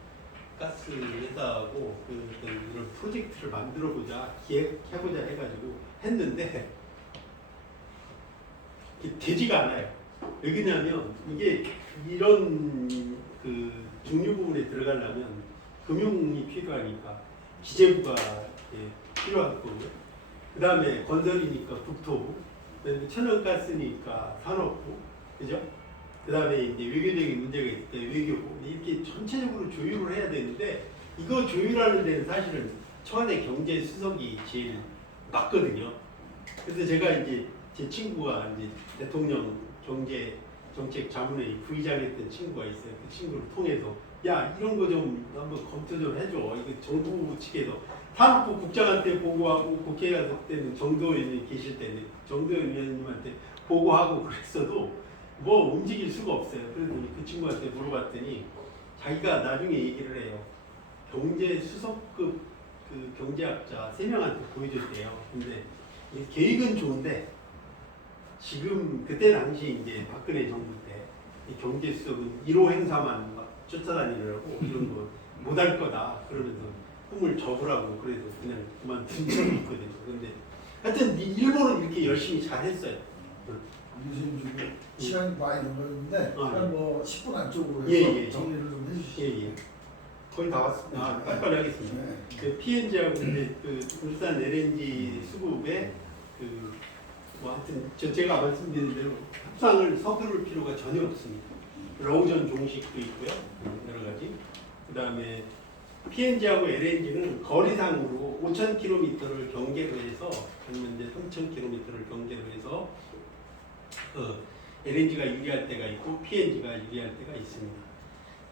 가스 회사하고 이런 프로젝트를 만들어보자 기획해보자 해가지고 했는데 되지가 않아요. 왜냐하면 이게 이런 그 중요 부분에 들어가려면 금융이 필요하니까 기재부가 필요할 거고요. 그 다음에 건설이니까 국토부, 그다음에 천연가스니까 산업부, 그죠? 그 다음에 이제 외교적인 문제가 있을 때 외교부 이렇게 전체적으로 조율을 해야 되는데 이거 조율하는 데는 사실은 청와대 경제수석이 제일 맞거든요. 그래서 제가 이제 제 친구가 이제 대통령 경제정책 자문회의 부의장했던 친구가 있어요. 그 친구를 통해서 야 이런 거 좀 한번 검토 좀 해줘. 이거 정부 측에서 산업부 국장한테 보고하고 국회에 갔을 때는 정도위원이 계실 때는 정도위원님한테 보고하고 그랬어도 뭐 움직일 수가 없어요. 그래서 그 친구한테 물어봤더니 자기가 나중에 얘기를 해요. 경제수석급 그 경제학자 3명한테 보여줬대요. 근데 계획은 좋은데 지금 그때 당시 이제 박근혜 정부 때 경제수석은 1호 행사만 막 쫓아다니느라고 이런 거 못할 거다 그러면서 꿈을 접으라고 그래서 그냥 그만둔 적이 있거든요. 근데 하여튼 일본은 이렇게 열심히 잘했어요. 요즘 시간이 많이 넘었는데 뭐 10분 안쪽으로 해서 정리를 좀 해주시죠. 거의 다 왔습니다. 빨리 하겠습니다. 네. 그 PNG하고 이제 그 울산 LNG 수급에 그 뭐 하여튼 제가 말씀드린 대로 협상을 서두를 필요가 전혀 없습니다. 러우전 종식도 있고요. 여러 가지. 그 다음에 PNG하고 LNG는 거리상으로 5,000km를 경계로 해서 아니면 이제 3,000km를 경계로 해서 LNG가 유리할 때가 있고 PNG가 유리할 때가 있습니다.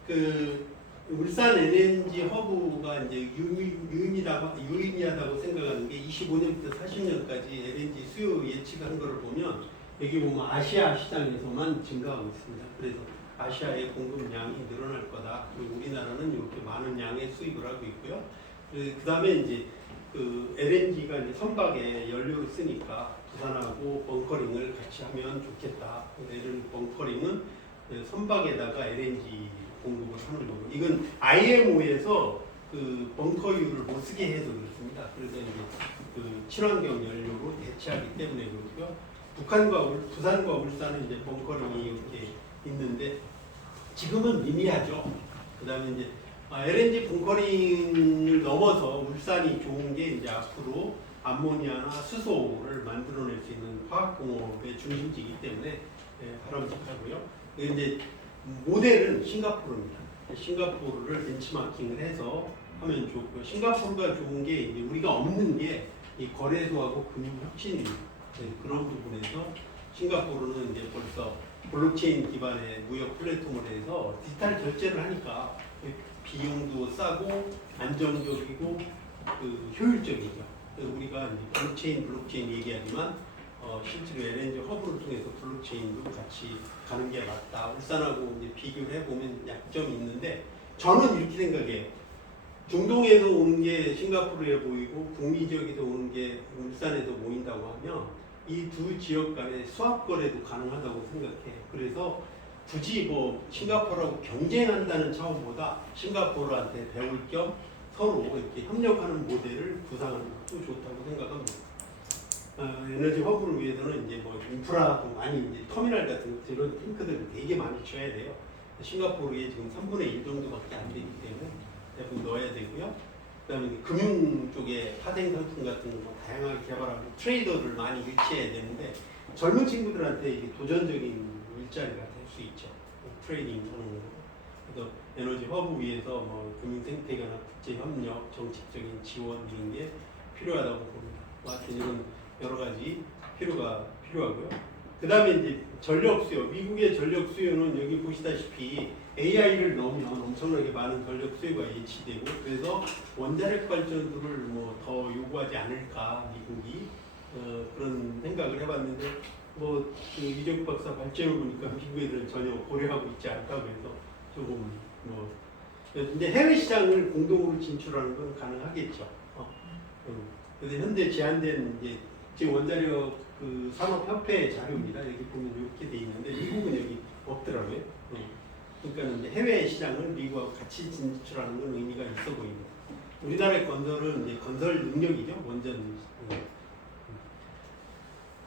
그 울산 LNG 허브가 이제 유의미하다고 생각하는 게 25년부터 40년까지 LNG 수요 예측한 것을 보면 여기 보면 아시아 시장에서만 증가하고 있습니다. 그래서 아시아의 공급량이 늘어날 거다. 그리고 우리나라는 이렇게 많은 양의 수입을 하고 있고요. 그 다음에 이제 그 LNG가 이제 선박에 연료를 쓰니까 부산하고 벙커링을 같이 하면 좋겠다. 예를 벙커링은 선박에다가 LNG 공급을 하는 거고, 이건 IMO에서 그 벙커유를 못 쓰게 해서 그렇습니다. 그래서 이제 그 친환경 연료로 대체하기 때문에 그렇고요. 부산과 울산은 이제 벙커링이 이렇게 있는데 지금은 미미하죠. 그다음에 이제 LNG 벙커링을 넘어서 울산이 좋은 게 이제 앞으로 암모니아나 수소를 만들어낼 수 있는 화학공업의 중심지이기 때문에 바람직하고요. 이제 모델은 싱가포르입니다. 싱가포르를 벤치마킹을 해서 하면 좋고요. 싱가포르가 좋은 게 이제 우리가 없는 게 이 거래소하고 금융 혁신입니다. 그런 부분에서 싱가포르는 이제 벌써 블록체인 기반의 무역 플랫폼을 해서 디지털 결제를 하니까 비용도 싸고 안정적이고 그 효율적이죠. 우리가 이제 블록체인 얘기하지만 실제로 LNG 허브를 통해서 블록체인도 같이 가는 게 맞다. 울산하고 이제 비교를 해보면 약점이 있는데 저는 이렇게 생각해요. 중동에서 오는 게 싱가포르에 보이고 북미 지역에서 오는 게 울산에서 모인다고 하면 이 두 지역 간의 수합 거래도 가능하다고 생각해요. 그래서 굳이 뭐 싱가포르하고 경쟁한다는 차원보다 싱가포르한테 배울 겸 서로 이렇게 협력하는 모델을 구상하는 것도 좋다고 생각합니다. 에너지 허브를 위해서는 이제 뭐 인프라도 많이 이제 터미널 같은 이런 탱크들을 되게 많이 줘야 돼요. 싱가포르에 지금 3분의 1 정도밖에 안 되기 때문에 대부분 넣어야 되고요. 그다음에 금융 쪽에 파생 상품 같은 거 다양하게 개발하고 트레이더를 많이 유치해야 되는데 젊은 친구들한테 이게 도전적인 일자리가 될 수 있죠. 트레이딩 하는 거. 그래서 에너지 허브 위에서 뭐 금융 생태계나 국제 협력, 정책적인 지원 이런 게 필요하다고 봅니다. 하여튼 이런 여러 가지 필요가 필요하고요. 그 다음에 이제 전력 수요. 미국의 전력 수요는 여기 보시다시피 AI를 넣으면 엄청나게 많은 전력 수요가 예치되고 그래서 원자력 발전소를 뭐 더 요구하지 않을까 미국이 그런 생각을 해봤는데 뭐 그 이적 박사 발제를 보니까 미국 애들은 전혀 고려하고 있지 않다고 해서 조금 뭐 근데 해외 시장을 공동으로 진출하는 건 가능하겠죠. 그래서 현재 제한된 이제 원자력 그 산업협회 자료입니다. 여기 보면 이렇게 돼 있는데 미국은 여기 없더라고요. 그러니까 이제 해외 시장을 미국하고 같이 진출하는 건 의미가 있어 보입니다. 우리나라의 건설은 이제 건설 능력이죠. 원전.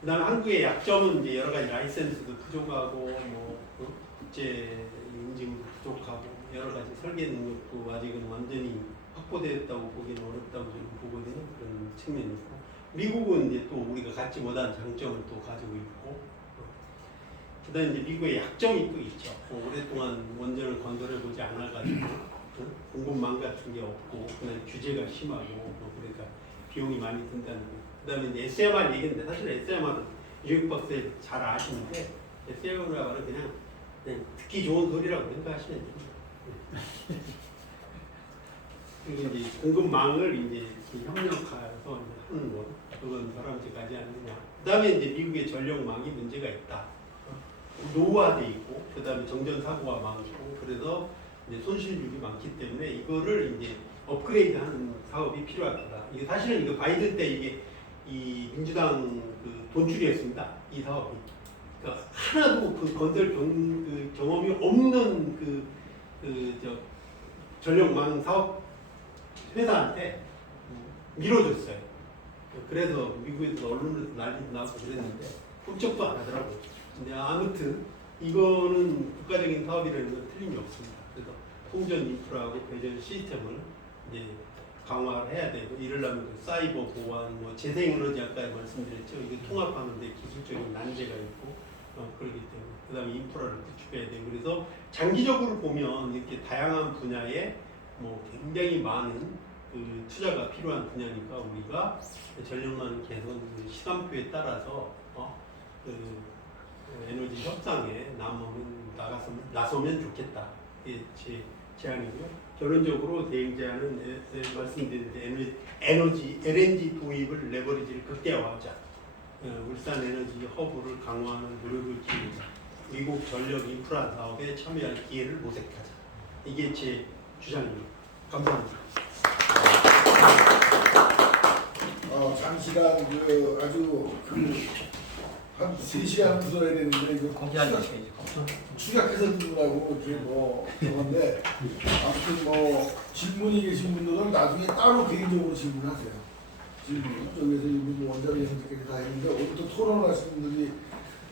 그다음에 한국의 약점은 이제 여러 가지 라이센스도 부족하고 뭐 국제 인증도 부족하고 여러 가지 설계 능력도 아직은 완전히 확보되었다고 보기는 어렵다고 저는 보거든요. 그런 측면이 있고 미국은 이제 또 우리가 갖지 못한 장점을 또 가지고 있고 그다음에 이제 미국의 약점이 또 있죠. 오랫동안 원전을 건설해 보지 않아가지고 공급망 같은 게 없고 그다음에 규제가 심하고 그러니까 비용이 많이 든다는 거. 그다음에 이제 SMR 얘기인데 사실 SMR은 이juk 박사 잘 아시는데 SMR은 그냥 듣기 좋은 소리라고 생각하시면 됩니다. 그리고 이제 공급망을 이제 협력해서 하는 거 그건 바람직하지 않느냐. 그다음에 이제 미국의 전력망이 문제가 있다. 노후화돼 있고 그다음에 정전 사고가 많고 그래서 이제 손실률이 많기 때문에 이거를 이제 업그레이드하는 사업이 필요하다. 이게 사실은 이거 바이든 때 이게 이 민주당 그 돈줄이었습니다. 이 사업이. 그러니까 하나도 그 건설 경험이 없는 저 전력망 사업 회사한테 밀어줬어요. 그래서 미국에서 언론에서 난리 나고 그랬는데 훔쩍도 안 하더라고요. 근데 아무튼 이거는 국가적인 사업이라는 건 틀림이 없습니다. 그래서 통전 인프라하고 배전 시스템을 이제 강화를 해야 되고 이러려면 사이버 보안, 뭐 재생에너지 아까 말씀드렸죠. 이게 통합하는데 기술적인 난제가 있고 그렇기 때문에 그다음에 인프라를 구축해야 되고 그래서 장기적으로 보면 이렇게 다양한 분야에 뭐 굉장히 많은 그 투자가 필요한 분야니까 우리가 전력망 개선 시간표에 따라서 그 에너지 협상에 나서면 좋겠다. 이게 제 제안이고요. 결론적으로 대행 제안은 말씀드린 에너지 LNG 도입을 레버리지를 극대화하자. 울산 에너지 허브를 강화하는 노력을 기울이자. 미국 전력 인프라 사업에 참여할 기회를 모색하자. 이게 제 주장입니다. 감사합니다. 장시간 아주 한 3시간 들어야 되는데 이거 공개하는 게 축약해서 듣느라고 이렇게 뭐 그런데 아무튼 뭐 질문이 계신 분들은 나중에 따로 개인적으로 질문하세요. 질문 저기에서 이분 원장님들께서 다 했는데 오늘도 토론하시는 분들이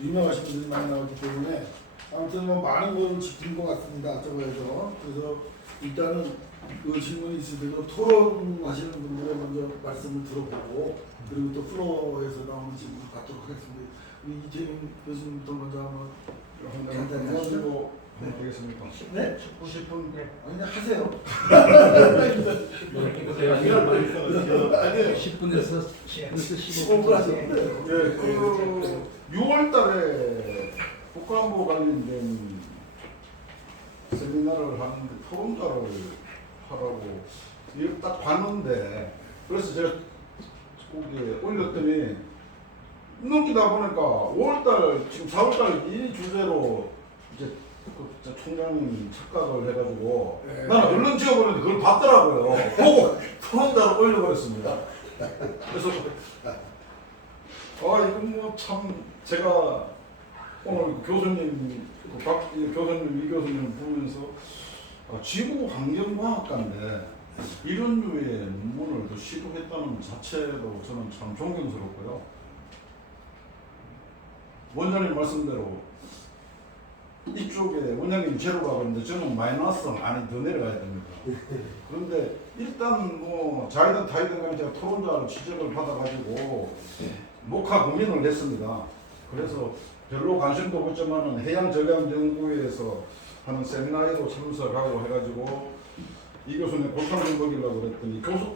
유명하신 분들이 많이 나왔기 때문에 아무튼 뭐 많은 걸 짚은 것 같습니다. 저거에서 그래서 일단은 그 질문이 있을 때도 토론하시는 분들의 먼저 말씀을 들어보고 그리고 또 프로에서 나오는 질문을 받도록 하겠습니다. 우리 이재민 교수님부터 먼저 한번 간단히 하시죠. 네, 되겠습니까? 네? 듣고 싶은데 그냥 하세요. 이런 많이 써가지고 10분에서 15분 하셨는데. 네, 그 6월달에 국가안보 관련된 세미나를 하는데 토론자를 하라고 이걸 딱 봤는데 그래서 제가 거기에 올렸더니 넘기다 보니까 5월달 지금 4월달 이 주제로 이제 그 총장님 착각을 해가지고 네. 나는 얼른 지워버렸는데 그걸 봤더라고요. 보고 토론자를 올려버렸습니다. 그래서 이건 뭐 참 제가 오늘 교수님 박 교수님 이 교수님 보면서 지구 환경과학과인데 이런 류의 논문을 또 시도했다는 자체도 저는 참 존경스럽고요. 원장님 말씀대로 이쪽에 원장님 제로라고 했는데 저는 마이너스 많이 더 내려가야 됩니다. 그런데 일단 뭐 자이든 타이든 간에 제가 토론자로 지적을 받아가지고 녹화 고민을 했습니다. 그래서 별로 관심도 없지만은 해양저강연구회에서 하는 세미나에도 참석하고 해가지고 이 교수님 골탕을 좀 먹이려고 그랬더니 교수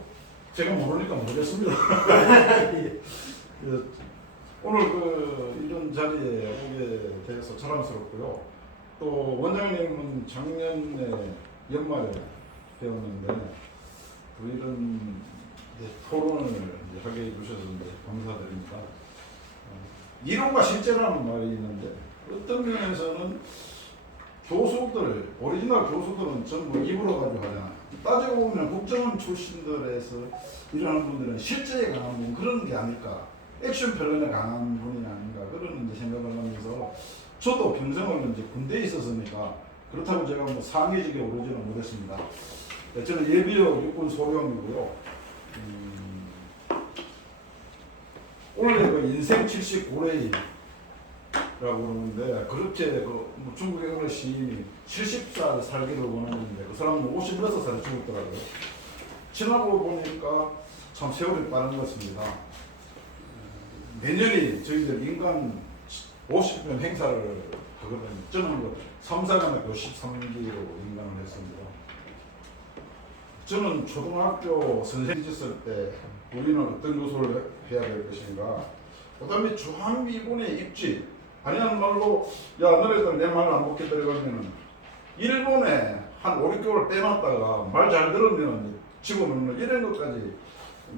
제가 모르니까 모르겠습니다. 오늘 이런 자리에 오게 돼서 자랑스럽고요. 또 원장님은 작년에 연말에 배웠는데 이런 토론을 하게 해주셔서 감사드립니다. 이론과 실제라는 말이 있는데 어떤 면에서는 교수들, 오리지널 교수들은 전부 입으로 가지고 하잖아요. 따지고 보면 국정원 출신들에서 일하는 분들은 실제에 강한 분 그런 게 아닐까. 액션 표현에 강한 분이 아닌가 그런 이제 생각을 하면서 저도 평생을 이제 군대에 있었으니까 그렇다고 제가 뭐 상위직에 오르지는 못했습니다. 저는 예비역 육군 소령이고요. 원래 그 인생 79레이라고 그러는데 그렇게 뭐 중국의 어느 시인이 70살 살기를 원하는데 그 사람은 56살에 죽었더라고요. 지나고 보니까 참 세월이 빠른 것 같습니다. 내년이 저희들 인간 50년 행사를 하거든요. 저는 3, 4년에 13기로 인간을 했습니다. 저는 초등학교 선생님 있을 때 우리는 어떤 교수를 해야 될 것인가. 그 다음에 주한미군의 입지. 아니한 말로 야 너네들 내 말을 안 먹게 들어가면은 일본에 한 5, 6개월 빼놨다가 말 잘 들으면 집어넣는 이런 것까지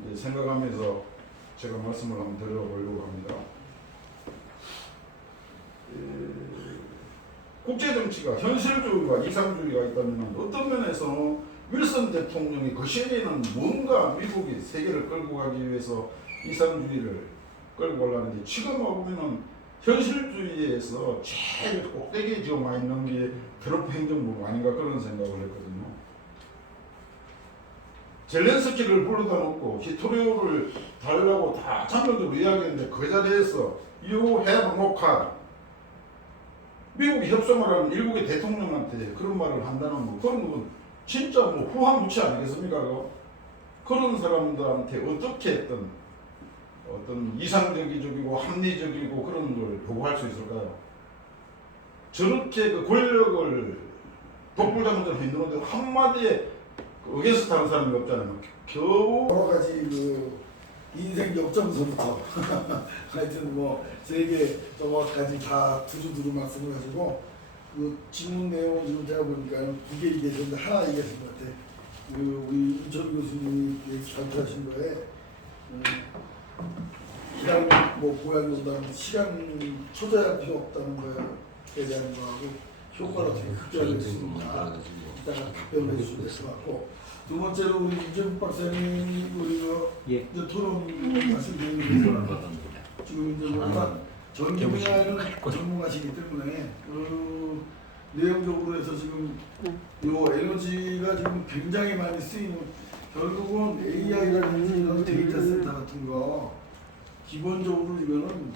이제 생각하면서 제가 말씀을 한번 드려보려고 합니다. 국제정치가 현실주의와 이상주의가 있다면 어떤 면에서는 윌슨 대통령이 그 시기에는 뭔가 미국이 세계를 끌고 가기 위해서 이상주의를 끌고 가려는데 지금 와보면은 현실주의에서 제일 꼭대기에 지금 와 있는 게 트럼프 행정부 아닌가 그런 생각을 했거든요. 젤렌스키를 불러다 놓고 히토리오를 달라고 다 장면적으로 이야기했는데 그 자리에서 You have no card. 미국이 협상을 하는 일국의 대통령한테 그런 말을 한다는 거 그런 건 진짜 뭐 후한무치 아니겠습니까? 그런 사람들한테 어떻게 어떤 이상적이고 합리적이고 그런 걸 요구할 수 있을까요? 저렇게 그 권력을 독불장군처럼 흔드는데 한마디에 의견서 타는 사람이 없잖아요. 겨우 여러 가지 그 인생 역점서부터 하여튼 뭐 세계 저거까지 다 두루두루 말씀을 가지고 그 질문 내용을 지금 제가 보니까 2개 얘기했는데 하나 얘기하신 것 같아. 그 우리 이철 교수님이 발표하신 거에 시간 뭐 고양이 온다는 시간 초자할 필요 없다는 거에 대한 거하고 효과가 되게 극대화됐습니다. 이따가 답변을 해주시면 될 것 같고, 두 번째로 우리 이재국 박사님이 우리가 예. 이제 토론 말씀드리는 거 지금 이제 뭔가 전기 분야에는 전문가시기 때문에 내용적으로 해서 지금 요 에너지가 지금 굉장히 많이 쓰이는, 결국은 AI라든지 이런 데이터 센터 같은 거 기본적으로 이거는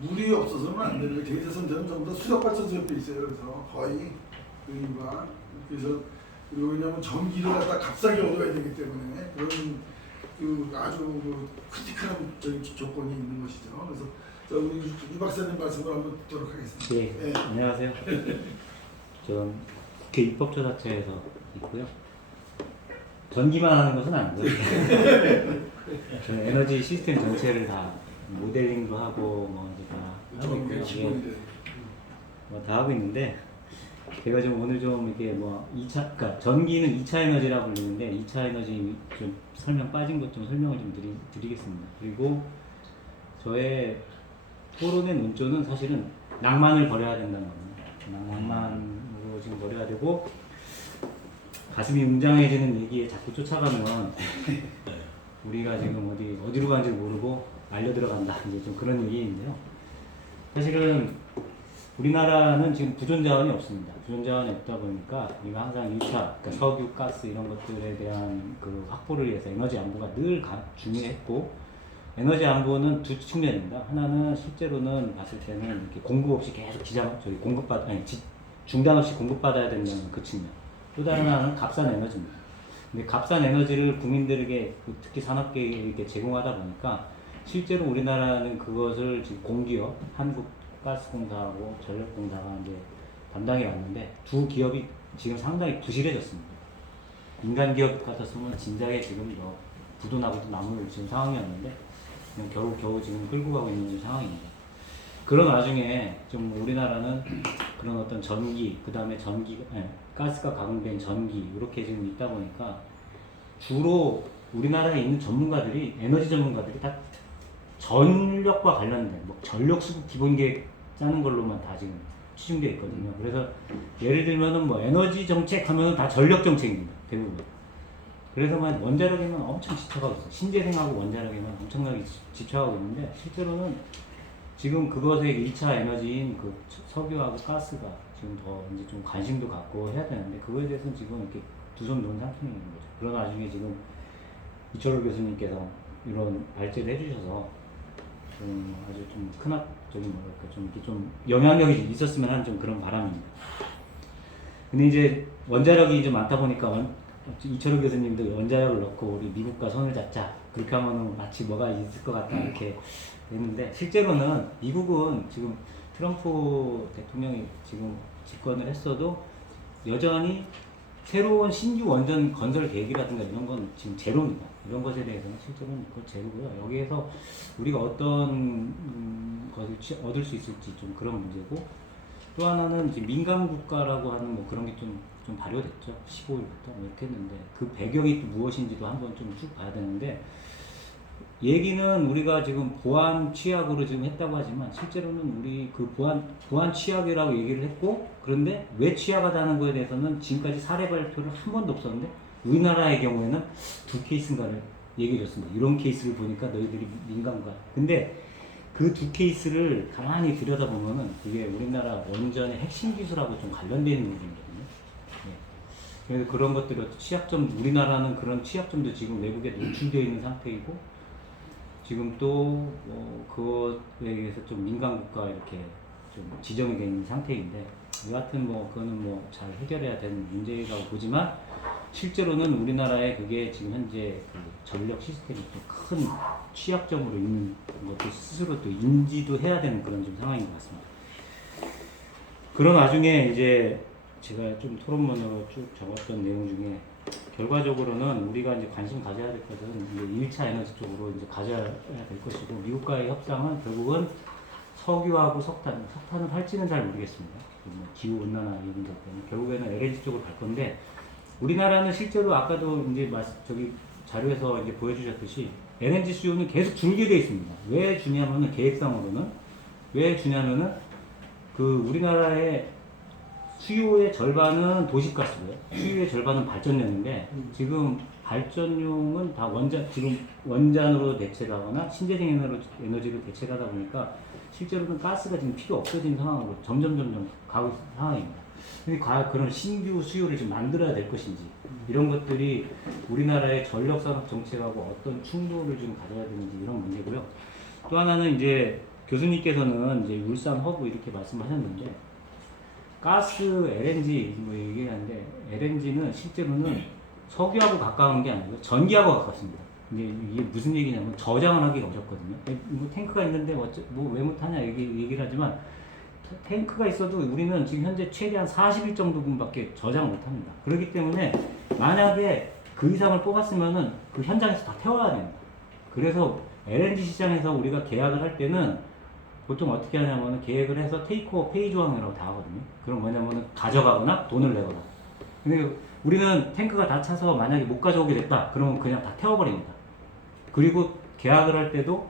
물이 없어서는 안 되는 거예요. 데이터 센터는 전부 다 수력 발전소 옆에 있어요. 그래서 거의 일반, 그래서 그리고 왜냐하면 전기를 갖다 값싸게 얻어야 되기 때문에 그런 그 아주 그 크리티컬한 조건이 있는 것이죠. 그래서 자, 우리 유 박사님 말씀을 한번 듣도록 하겠습니다. 네, 네. 안녕하세요. 전 국회 입법조사처에서 있고요. 전기만 하는 것은 아니고요. 저는 에너지 시스템 전체를 다 모델링도 하고 뭐 이제 다 하고 있고요. 뭐다 하고 있는데, 제가 좀 오늘 좀 이렇게 뭐 2차, 그러니까 전기는 2차 에너지라고 불리는데 2차 에너지 좀 설명 빠진 것 좀 설명을 좀 드리겠습니다. 그리고 저의 토론의 논조는 사실은 낭만을 버려야 된다는 겁니다. 낭만으로 지금 버려야 되고, 가슴이 웅장해지는 얘기에 자꾸 쫓아가면 우리가 지금 어디로 간지 모르고 알려 들어간다, 이제 좀 그런 얘기인데요. 사실은 우리나라는 지금 부존 자원이 없습니다. 부존 자원이 없다 보니까 우리가 항상 1차, 그러니까 석유, 가스 이런 것들에 대한 그 확보를 위해서 에너지 안보가 늘 중요했고, 에너지 안보는 두 측면입니다. 하나는 실제로는 봤을 때는 이렇게 공급 없이 계속 중단 없이 공급받아야 된다는 그 측면. 또 다른 하나는 값싼 에너지입니다. 근데 값싼 에너지를 국민들에게, 특히 산업계에게 제공하다 보니까 실제로 우리나라는 그것을 지금 공기업, 한국가스공사하고 전력공사가 이제 담당해 왔는데, 두 기업이 지금 상당히 부실해졌습니다. 민간 기업 같았으면 진작에 지금 부도나고도 남을 지금 상황이었는데 그냥 겨우 지금 끌고 가고 있는 상황입니다. 그런 와중에 좀 우리나라는 그런 어떤 전기, 그 다음에 가스가 가공된 전기 이렇게 지금 있다 보니까 주로 우리나라에 있는 전문가들이, 에너지 전문가들이 다 전력과 관련된 뭐 전력 수급 기본 계획 짜는 걸로만 다 지금 치중되어 있거든요. 그래서 예를 들면은 뭐 에너지 정책 하면은 다 전력 정책입니다, 대부분. 그래서 원자력에만 엄청 집착하고 있어요. 신재생하고 원자력에만 엄청나게 집착하고 있는데, 실제로는 지금 그것의 1차 에너지인 그 석유하고 가스가 지금 더 이제 좀 관심도 갖고 해야 되는데, 그거에 대해서는 지금 이렇게 두 손 놓은 상태인 거죠. 그런 와중에 지금 이철호 교수님께서 이런 발제를 해주셔서 좀 아주 좀 크나적인 뭐랄까 좀 이렇게 좀 영향력이 있었으면 하는 좀 그런 바람입니다. 근데 이제 원자력이 좀 많다 보니까 이철호 교수님도 원자력을 넣고 우리 미국과 손을 잡자, 그렇게 하면은 마치 뭐가 있을 것 같다 이렇게 했는데, 실제로는 미국은 지금 트럼프 대통령이 지금 집권을 했어도 여전히 새로운 신규 원전 건설 계획이라든가 이런 건 지금 제로입니다. 이런 것에 대해서는 실제로는 그것 제로고요. 여기에서 우리가 어떤 것을 얻을 수 있을지 좀 그런 문제고, 또 하나는 이제 민간 국가라고 하는 뭐 그런 게 좀 발효됐죠. 15일부터 뭐 이렇게 했는데, 그 배경이 또 무엇인지도 한번 좀 쭉 봐야 되는데, 얘기는 우리가 지금 보안 취약으로 지금 했다고 하지만 실제로는 우리 그 보안 취약이라고 얘기를 했고, 그런데 왜 취약하다는 거에 대해서는 지금까지 사례 발표를 한 번도 없었는데, 우리나라의 경우에는 2케이스인가를 얘기해 줬습니다. 이런 케이스를 보니까 너희들이 민간과. 근데 그 2케이스를 가만히 들여다보면은 그게 우리나라 원전의 핵심 기술하고 좀 관련되어 있는 부분이거든요. 네. 그래서 그런 것들이 취약점, 우리나라는 그런 취약점도 지금 외국에 노출되어 있는 상태이고, 지금 또 그것에 의해서 좀 민간 국가 이렇게 좀 지정이 되어 있는 상태인데, 여하튼 뭐 그거는 뭐 잘 해결해야 되는 문제라고 보지만, 실제로는 우리나라에 그게 지금 현재 그 전력 시스템이 또 큰 취약점으로 있는 것도 스스로 또 인지도 해야 되는 그런 좀 상황인 것 같습니다. 그런 와중에 이제 제가 좀 토론문으로 쭉 적었던 내용 중에, 결과적으로는 우리가 이제 관심 가져야 될 것은 이제 1차 에너지 쪽으로 이제 가져야 될 것이고, 미국과의 협상은 결국은 석유하고 석탄은 할지는 잘 모르겠습니다. 뭐 기후 온난화 이런 것 때문에 결국에는 LNG 쪽으로 갈 건데, 우리나라는 실제로 아까도 이제 저기 자료에서 이제 보여주셨듯이 LNG 수요는 계속 줄게 돼 있습니다. 왜 주냐면은, 계획상으로는 왜 주냐면은 그 우리나라의 수요의 절반은 도시가스고요. 수요의 절반은 발전용인데 지금 발전용은 다 지금 원전으로 대체하거나 신재생 에너지로 대체하다 보니까 실제로는 가스가 지금 필요 없어진 상황으로 점점 가고 있는 상황입니다. 근데 과연 그런 신규 수요를 좀 만들어야 될 것인지 이런 것들이 우리나라의 전력산업 정책하고 어떤 충돌을 좀 가져야 되는지 이런 문제고요. 또 하나는 이제 교수님께서는 이제 울산 허브 이렇게 말씀하셨는데 가스, LNG 뭐 얘기하는데 LNG는 실제로는 석유하고 가까운 게 아니고 전기하고 가깝습니다. 이게 무슨 얘기냐면 저장을 하기가 어렵거든요. 뭐 탱크가 있는데 뭐 왜 못하냐 얘기를 하지만 탱크가 있어도 우리는 지금 현재 최대한 40일 정도분밖에 저장 못합니다. 그렇기 때문에 만약에 그 이상을 뽑았으면은 그 현장에서 다 태워야 됩니다. 그래서 LNG 시장에서 우리가 계약을 할 때는 보통 어떻게 하냐면 계획을 해서 테이크오버 페이 조항이라고 다 하거든요. 그럼 뭐냐면 가져가거나 돈을 내거나. 근데 우리는 탱크가 다 차서 만약에 못 가져오게 됐다. 그러면 그냥 다 태워버립니다. 그리고 계약을 할 때도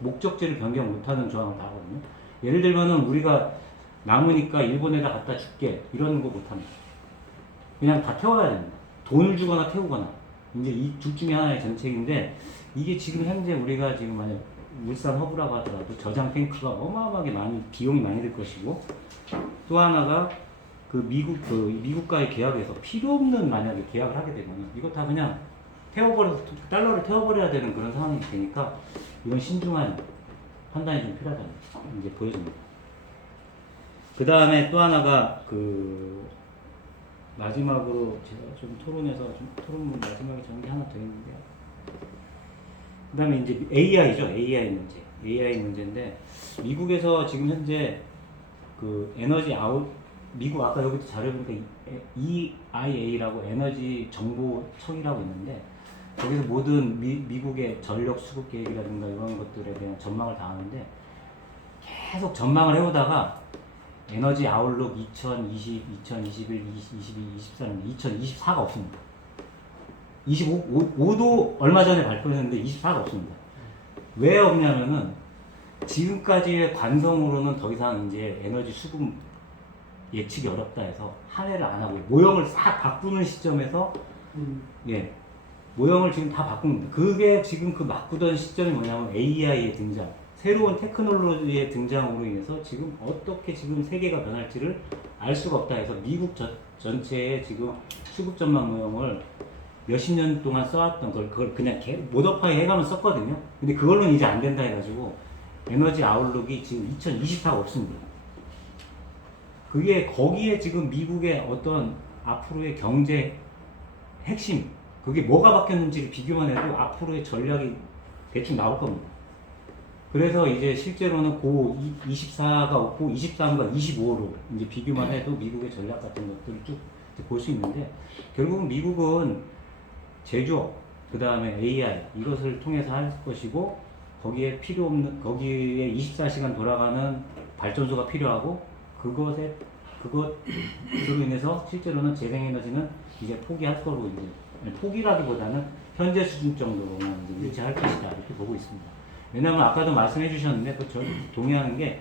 목적지를 변경 못하는 조항을 다 하거든요. 예를 들면은 우리가 남으니까 일본에다 갖다 줄게 이런 거 못합니다. 그냥 다 태워야 됩니다. 돈을 주거나 태우거나 이제 이 둘 중에 하나의 정책인데 이게 지금 현재 우리가 지금 만약 울산 허브라고 하더라도 저장 탱크가 어마어마하게 비용이 많이 들 것이고 또 하나가 미국과의 계약에서 필요 없는 만약에 계약을 하게 되면 이거 다 그냥 달러를 태워버려야 되는 그런 상황이 되니까 이건 신중한 판단이 좀 필요하다는 이제 보여집니다. 그 다음에 또 하나가 마지막으로 제가 좀 토론문 마지막에 정리 하나 더 있는데요. 그 다음에 이제 AI죠. AI 문제인데 미국에서 지금 현재 미국 아까 여기도 자료 보니까 EIA라고 에너지 정보청이라고 있는데 거기서 모든 미국의 전력 수급 계획이라든가 이런 것들에 대한 전망을 다 하는데 계속 전망을 해오다가 에너지 아웃룩 2020, 2021, 2022, 23, 2024가 없습니다. 25도 얼마 전에 발표했는데 24가 없습니다. 왜 없냐면은 지금까지의 관성으로는 더 이상 이제 에너지 수급 예측이 어렵다 해서 한 해를 안 하고 모형을 싹 바꾸는 시점에서 모형을 지금 다 바꿉니다. 그게 지금 바꾸던 시점이 뭐냐면 AI의 등장, 새로운 테크놀로지의 등장으로 인해서 지금 어떻게 지금 세계가 변할지를 알 수가 없다 해서 미국 전체의 지금 수급 전망 모형을 몇십 년 동안 써왔던 그걸 그냥 모더파이 해가면 썼거든요. 근데 그걸로는 이제 안 된다 해가지고 에너지 아웃룩이 지금 2024가 없습니다. 그게 거기에 지금 미국의 어떤 앞으로의 경제 핵심, 그게 뭐가 바뀌었는지를 비교만 해도 앞으로의 전략이 대충 나올 겁니다. 그래서 이제 실제로는 24가 없고 23과 25로 이제 비교만 해도 미국의 전략 같은 것들을 쭉 볼 수 있는데 결국은 미국은 제조업, 그 다음에 AI 이것을 통해서 할 것이고 거기에 24시간 돌아가는 발전소가 필요하고 그것으로 인해서 실제로는 재생에너지는 이제 포기할 거로 이제 포기라기보다는 현재 수준 정도로만 이제 유지할 것이다 이렇게 보고 있습니다. 왜냐하면 아까도 말씀해 주셨는데 저 동의하는 게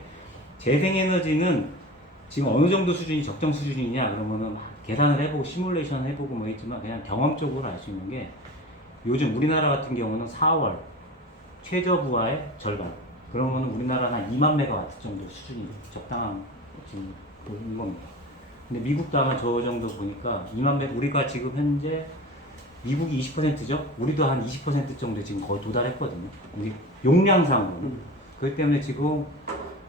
재생에너지는 지금 어느 정도 수준이 적정 수준이냐 그러면은 계산을 해보고 시뮬레이션 해보고 뭐 있지만 그냥 경험적으로 알 수 있는 게 요즘 우리나라 같은 경우는 4월 최저부하의 절반 그러면 우리나라는 한 2만 메가와트 정도 수준이 적당한 지금 보는 겁니다. 근데 미국도 아마 저 정도 보니까 2만 메가 우리가 지금 현재 미국이 20%죠? 우리도 한 20% 정도 지금 거의 도달했거든요. 우리 용량상으로. 그렇기 때문에 지금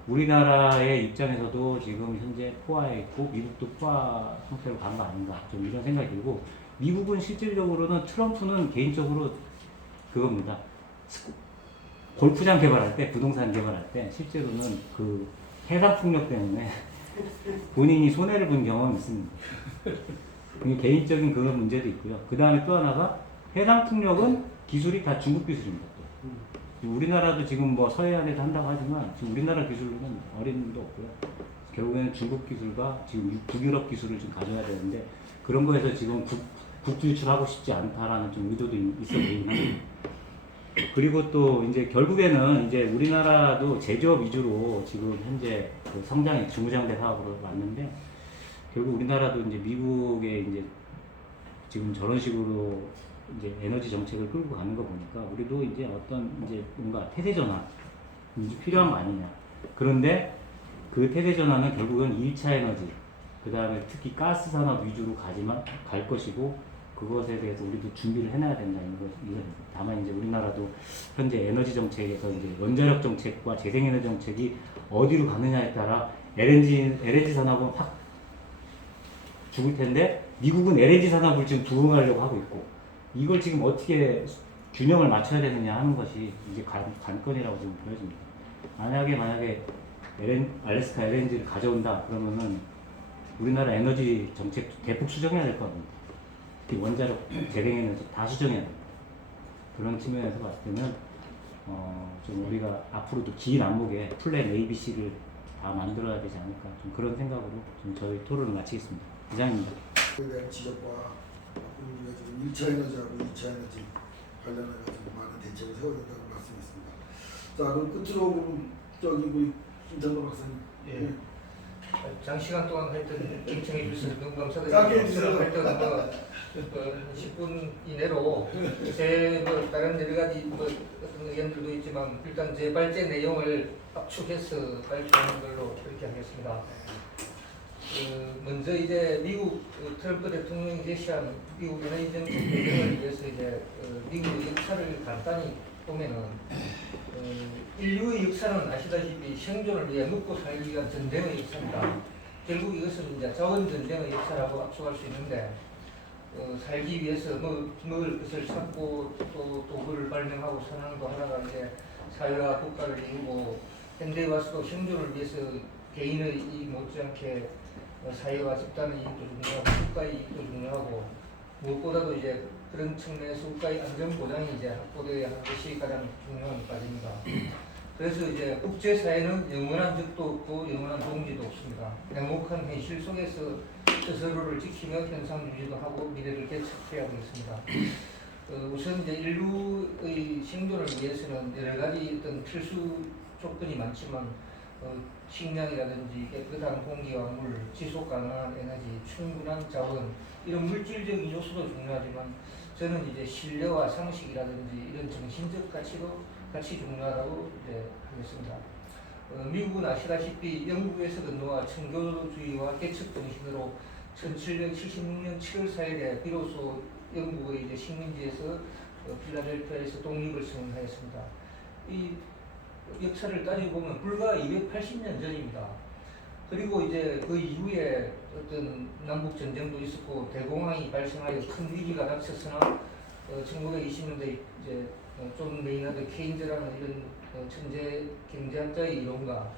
우리나라의 입장에서도 지금 현재 포화에 있고 미국도 포화 형태로 간 거 아닌가 좀 이런 생각이 들고 미국은 실질적으로는 트럼프는 개인적으로 그겁니다. 골프장 개발할 때 부동산 개발할 때 실제로는 해상 풍력 때문에 본인이 손해를 본 경험이 있습니다. 개인적인 그런 문제도 있고요. 그 다음에 또 하나가 해상 풍력은 기술이 다 중국 기술입니다. 우리나라도 지금 뭐 서해안에도 한다고 하지만 지금 우리나라 기술로는 어림도 없고요. 결국에는 중국 기술과 지금 북유럽 기술을 좀 가져야 되는데 그런 거에서 지금 국주 유출하고 싶지 않다라는 좀 의도도 있어 보이긴 합니다. 그리고 또 이제 결국에는 이제 우리나라도 제조업 위주로 지금 현재 성장이 중무장대 사업으로 왔는데 결국 우리나라도 이제 미국의 이제 지금 저런 식으로 이제 에너지 정책을 끌고 가는 거 보니까 우리도 이제 어떤 이제 뭔가 태세 전환이 필요한 거 아니냐. 그런데 그 태세 전환은 결국은 1차 에너지, 그 다음에 특히 가스 산업 위주로 갈 것이고, 그것에 대해서 우리도 준비를 해놔야 된다. 이거. 다만 이제 우리나라도 현재 에너지 정책에서 이제 원자력 정책과 재생에너지 정책이 어디로 가느냐에 따라 LNG 산업은 확 죽을 텐데, 미국은 LNG 산업을 지금 부흥하려고 하고 있고, 이걸 지금 어떻게 균형을 맞춰야 되느냐 하는 것이 이제 관건이라고 지금 보여집니다. 만약에 알래스카 LNG를 가져온다 그러면은 우리나라 에너지 정책 대폭 수정해야 될 것 같습니다. 특히 원자력, 재생에너지 다 수정해야 됩니다. 그런 측면에서 봤을 때는 좀 우리가 앞으로도 긴 안목에 플랜 A, B, C를 다 만들어야 되지 않을까, 좀 그런 생각으로 좀 저희 토론을 마치겠습니다. 이상입니다. 그에 대한 지적과 앞으로 우리가 지금 1차 에너지하고 2차 에너지 관련해서 많은 대책을 세워야 된다고 말씀했습니다. 자, 그럼 끝으로 그럼 저기 우리 김찬도 박사님. 예. 장시간 동안 하여튼 경청해 주셔서 너무 짧게 감사드리고, 해주세요. 하여튼 10분 이내로 제 다른 여러 가지 어떤 의견들도 있지만 일단 제 발제 내용을 압축해서 발표하는 걸로 그렇게 하겠습니다. 먼저 이제 미국 트럼프 대통령이 제시한 미국 에너지 정책 배경을 위해서 이제 미국의 역사를 간단히 보면은 인류의 역사는 아시다시피 생존을 위해 먹고 살기 위한 전쟁의 역사입니다. 결국 이것은 이제 자원 전쟁의 역사라고 압축할 수 있는데, 살기 위해서 먹을 것을 찾고 또 도구를 발명하고 선항도 하다가 이제 사회와 국가를 이루고, 현대에 와서도 생존을 위해서 개인의 이익 못지않게 사회와 집단의 이익도 중요하고 국가의 이익도 중요하고, 무엇보다도 이제 그런 측면에서 국가의 안전 보장이 이제 확보되어야 하는 것이 가장 중요한 과제입니다. 그래서 이제 국제사회는 영원한 적도 없고 영원한 동지도 없습니다. 냉혹한 현실 속에서 스스로를 지키며 현상 유지도 하고 미래를 개척해야 하겠습니다. 우선 이제 인류의 생존을 위해서는 여러 가지 어떤 필수 조건이 많지만 식량이라든지 깨끗한 공기와 물, 지속 가능한 에너지, 충분한 자원, 이런 물질적인 요소도 중요하지만 저는 이제 신뢰와 상식이라든지 이런 정신적 가치도 같이 중요하다고 이제 하겠습니다. 미국은 아시다시피 영국에서 건너와 청교도주의와 개척 정신으로 1776년 7월 4일에 비로소 영국의 이제 식민지에서 필라델피아에서 독립을 선언하였습니다. 이 역사를 따지고 보면 불과 280년 전입니다. 그리고 이제 그 이후에 어떤 남북 전쟁도 있었고 대공황이 발생하여 큰 위기가 닥쳤으나 1920년대 이제 존 메이너드 케인즈라는 이런 천재 경제학자의 이론과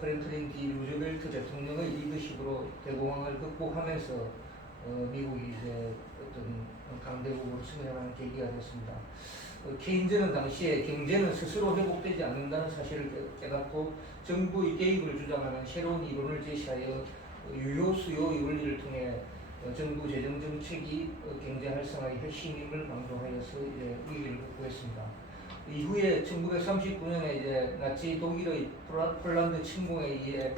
프랭클린 D 루즈벨트 대통령의 리더십으로 대공황을 극복하면서 미국이 이제 어떤 강대국으로 승리하는 계기가 됐습니다. 케인즈는 당시에 경제는 스스로 회복되지 않는다는 사실을 깨닫고 정부의 개입을 주장하는 새로운 이론을 제시하여 유효 수요의 원리를 통해 정부 재정 정책이 경제 활성화의 핵심임을 강조하여서 이제 위기를 극복했습니다. 이후에 1939년에 이제 나치 독일의 폴란드 침공에 의해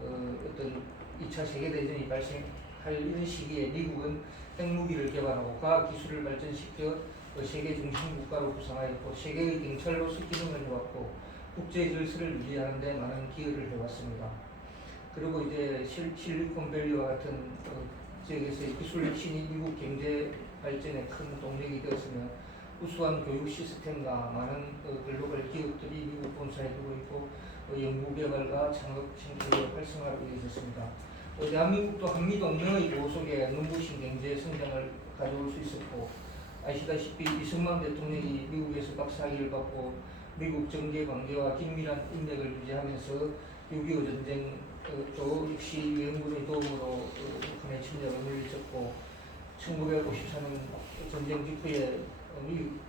어떤 2차 세계대전이 발생할 이런 시기에 미국은 핵무기를 개발하고 과학 기술을 발전시켜 세계 중심 국가로 구성하였고 세계의 경찰로서 기능을 해왔고 국제 질서를 유지하는 데 많은 기여를 해왔습니다. 그리고 이제 실리콘밸리와 같은 지역에서의 기술 혁신이 미국 경제 발전에 큰 동력이 되었으며 우수한 교육 시스템과 많은 글로벌 기업들이 미국 본사에 두고 있고 연구개발과 창업 창출의 활성화를 이루어졌습니다. 대한민국도 한미동맹의 보호 속에 눈부신 경제 성장을 가져올 수 있었고, 아시다시피 이승만 대통령이 미국에서 박사학위를 받고 미국 정계 관계와 긴밀한 인맥을 유지하면서 6.25 전쟁도 역시 유엔군의 도움으로 북한의 침략을 물리쳤고, 1954년 전쟁 직후에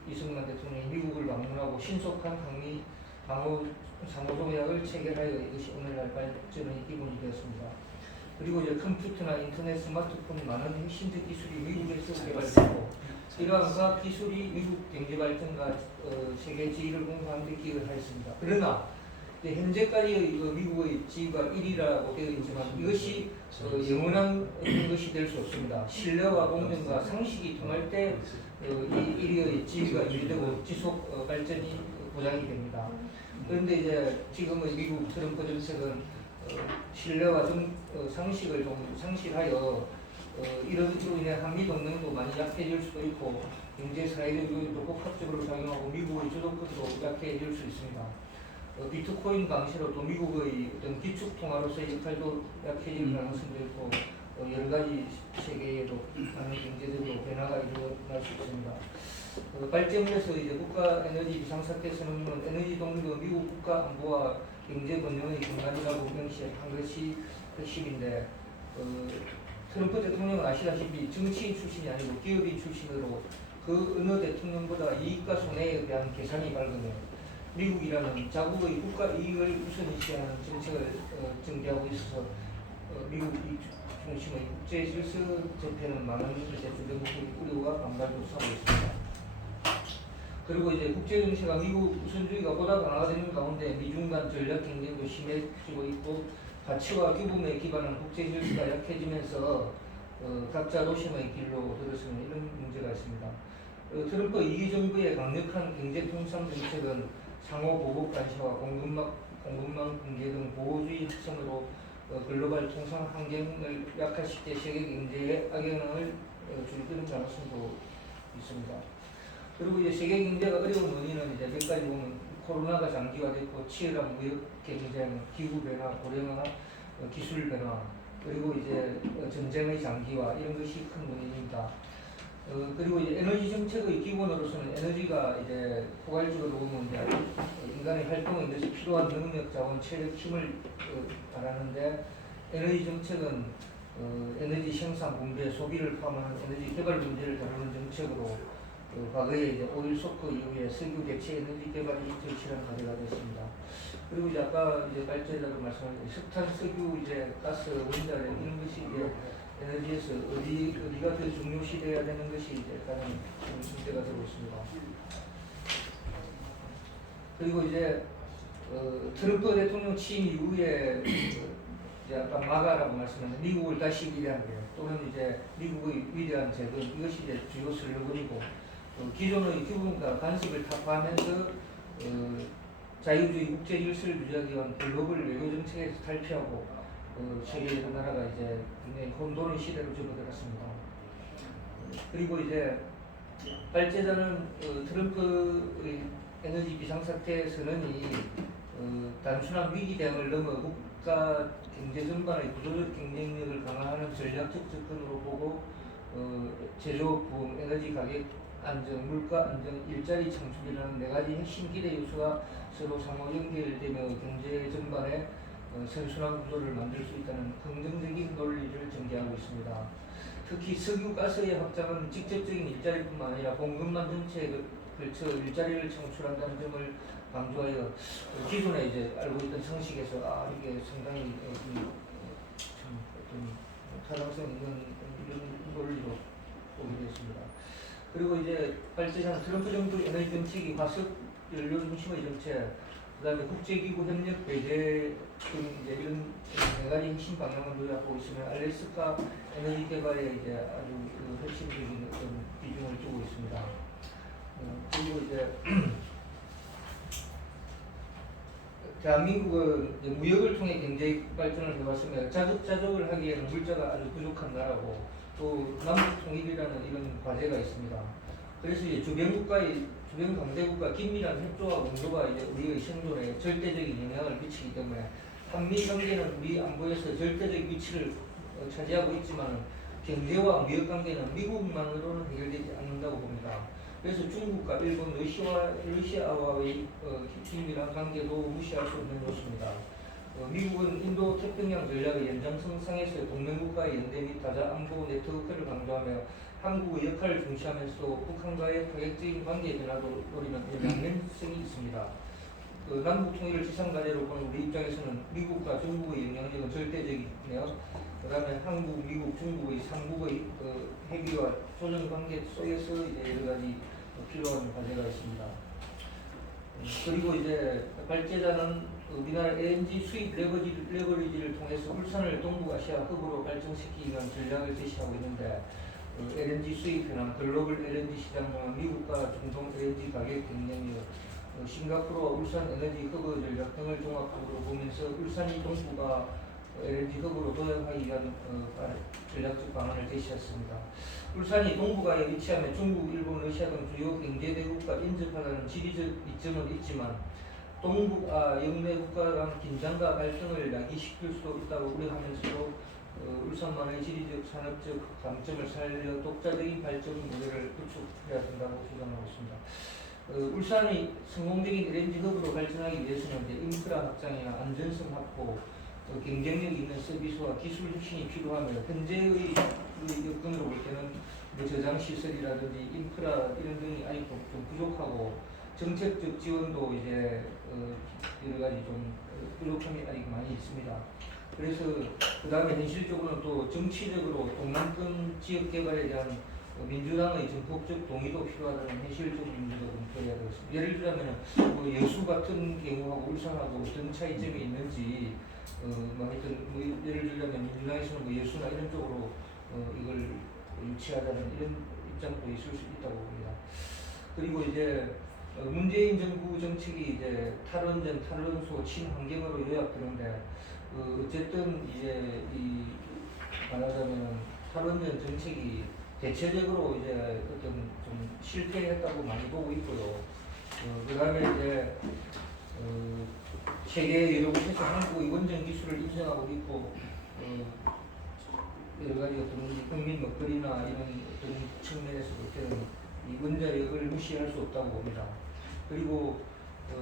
이승만 대통령이 미국을 방문하고 신속한 한미 방호 상호조약을 체결하여 이것이 오늘날 발전의 기본이 되었습니다. 그리고 이제 컴퓨터나 인터넷, 스마트폰 많은 핵심적 기술이 미국에서 개발되고 이러한 과학 기술이 미국 경제 발전과 세계 지위를 공부하는 데 기여를 하였습니다. 그러나 현재까지의 미국의 지위가 1위라고 되어 있지만 이것이 영원한 어떤 것이 될 수 없습니다. 신뢰와 공정과 상식이 통할 때 이 1위의 지위가 유지되고 지속 발전이 보장이 됩니다. 그런데 이제 지금의 미국 트럼프 정책은 신뢰와 상식을 좀 상실하여 이런 으로 인해 한미 동맹도 많이 약해질 수도 있고 경제 사회적 요인도 복합적으로 작용하고 미국의 주도권도 약해질 수 있습니다. 비트코인 방식으로 또 미국의 어떤 기축 통화로서의 역할도 약해질 가능성도 있고 여러 가지 세계에도 많은 경제적으로 변화가 일어날 수 있습니다. 발전에서 이제 국가 에너지 비상사태 선언은 에너지 동맹 미국 국가 안보와 경제 번영의 근간이라고 명시한 것이 핵심인데 트럼프 대통령은 아시다시피 정치인 출신이 아니고 기업인 출신으로 그 어느 대통령보다 이익과 손해에 대한 계산이 밝으며 미국이라는 자국의 국가 이익을 우선시하는 정책을 전개하고 있어서 미국 이익 중심의 국제 질서 전폐는 많은 주변국의 우려와 반발도 사고 있습니다. 그리고 이제 국제 정세가 미국 우선주의가 보다 강화되는 가운데 미중 간 전략 경쟁도 심해지고 있고 가치와 규범에 기반한 국제 질서가 약해지면서 각자 도심의 길로 들어서는 이런 문제가 있습니다. 트럼프 2기 정부의 강력한 경제 통상 정책은 상호 보복 관시와 공급망 붕괴 등 보호주의 특성으로 글로벌 통상 환경을 약화시켜 세계 경제에 악영향을 줄 그런 가능성도 있습니다. 그리고 이제 세계 경제가 어려운 원인은 이제 몇 가지 보면 코로나가 장기화됐고 치열한 무역 경쟁, 기후 변화, 고령화, 기술 변화, 그리고 이제 전쟁의 장기화 이런 것이 큰 원인입니다. 그리고 이제 에너지 정책의 기본으로서는 에너지가 이제 포괄적으로 보면 이제 인간의 활동에 대해서 필요한 능력, 자원, 체력, 힘을 말하는데 에너지 정책은 에너지 생산, 분배, 소비를 포함하는 에너지 개발 문제를 다루는 정책으로 과거에 이제 오일 쇼크 이후에 석유 대체 에너지 개발이 절실한 과제가 됐습니다. 그리고 이제 아까 이제 발제자도 말씀하신 석탄, 석유, 이제 가스, 원자력 이런 것이 이제 에너지에서 어디가 더 중요시돼야 되는 것이 이제 가장 문제가 되고 있습니다. 그리고 이제 트럼프 대통령 취임 이후에 이제 아까 마가라고 말씀하신 미국을 다시 위대하게 또는 이제 미국의 위대한 재건 이것이 이제 주요 슬로건이고 기존의 규범과 간섭을 타파하면서 자유주의 국제 질서를 유지하기 위한 글로벌 외교 정책에서 탈피하고 세계 여러 나라가 이제 굉장히 혼돈의 시대로 접어들었습니다. 그리고 이제 발제자는 트럼프의 에너지 비상사태 선언이 단순한 위기 대응을 넘어 국가 경제 전반의 구조적 경쟁력을 강화하는 전략적 접근으로 보고 제조업 부흥, 에너지 가격 안정, 물가 안정, 일자리 창출이라는 네 가지 핵심 기대 요소가 서로 상호 연결되며 경제 전반에 선순환 구조를 만들 수 있다는 긍정적인 논리를 전개하고 있습니다. 특히 석유, 가스의 확장은 직접적인 일자리뿐만 아니라 공급망 전체에 걸쳐 일자리를 창출한다는 점을 강조하여 기존에 이제 알고 있던 상식에서 이게 상당히 참 어떤 타당성 있는 이런 논리로 보게 됐습니다. 그리고 이제 발제자는 트럼프 정부 에너지 정책이 화석 연료 중심의 정책, 그다음에 국제기구 협력 배제 등 이제 이런 네 가지 핵심 방향을 요약하고 있으면 알래스카 에너지 개발에 이제 아주 핵심적인 어떤 비중을 두고 있습니다. 그리고 이제 대한민국은 이제 무역을 통해 경제 발전을 해왔으며 자급자족을 하기에는 물자가 아주 부족한 나라고 또 남북 통일이라는 이런 과제가 있습니다. 그래서 이제 주변 강대국과 긴밀한 협조와 공조가 이제 우리의 생존에 절대적인 영향을 미치기 때문에 한미 관계는 우리 안보에서 절대적 위치를 차지하고 있지만 경제와 무역 관계는 미국만으로는 해결되지 않는다고 봅니다. 그래서 중국과 일본, 러시아와의 긴밀한 관계도 무시할 수 없는 요소입니다. 미국은 인도 태평양 전략의 연장선상에서 동맹국가의 연대 및 다자 안보 네트워크를 강조하며 한국의 역할을 중시하면서도 북한과의 파격적인 관계 변화도 노리는 양면성이 있습니다. 남북 통일을 지상과제로 보는 우리 입장에서는 미국과 중국의 영향력은 절대적이며 그 다음에 한국, 미국, 중국의 삼국의 핵위와 조정 관계 속에서 이제 여러 가지 필요한 과제가 있습니다. 그리고 이제 발제자는 우리나라 LNG 수입 레버리지를 통해서 울산을 동북아시아 허브로 발전시키기 위한 전략을 제시하고 있는데 LNG 수입 현황, 글로벌 LNG 시장 동안 미국과 중동 LNG 가격 경쟁력, 싱가포르와 울산 에너지 허브 전략 등을 종합적으로 보면서 울산이 동북아 LNG 허브로 도약하기 위한 전략적 방안을 제시했습니다. 울산이 동북아에 위치하며 중국, 일본, 러시아 등 주요 경제대국과 인접하다는 지리적 이점은 있지만 동북아 영내 국가 간 긴장과 갈등을 야기시킬 수도 있다고 우려하면서도 울산만의 지리적 산업적 강점을 살려 독자적인 발전 모델을 구축해야 된다고 주장하고 있습니다. 울산이 성공적인 LNG 허브로 발전하기 위해서는 이제 인프라 확장이나 안전성 확보, 경쟁력 있는 서비스와 기술 혁신이 필요하며 현재의 여건으로 볼 때는 저장 시설이라든지 인프라 이런 등이 아직 좀 부족하고 정책적 지원도 이제 여러 가지 좀 부족함이 아직 많이 있습니다. 그래서 그 다음에 현실적으로는 또 정치적으로 동남권 지역 개발에 대한 민주당의 전폭적 동의도 필요하다는 현실적 문제도 검토해야 되겠습니다. 예를 들자면 뭐 여수 같은 경우하고 울산하고 어떤 차이점이 있는지 하여튼 뭐 예를 들자면 민주당에서는 뭐 여수나 이런 쪽으로 이걸 유치하자는 이런 입장도 있을 수 있다고 봅니다. 그리고 이제 문재인 정부 정책이 이제 탈원전, 탈원소, 친환경으로 요약되는데 어쨌든 이제 이 말하자면 탈원전 정책이 대체적으로 이제 어떤 좀 실패했다고 많이 보고 있고요. 그다음에 이제 세계 여러 곳에서 한국의 원전 기술을 인정하고 있고 여러 가지 어떤 국민 먹거리나 이런 어떤 측면에서 볼 때는 이 원자력을 무시할 수 없다고 봅니다. 그리고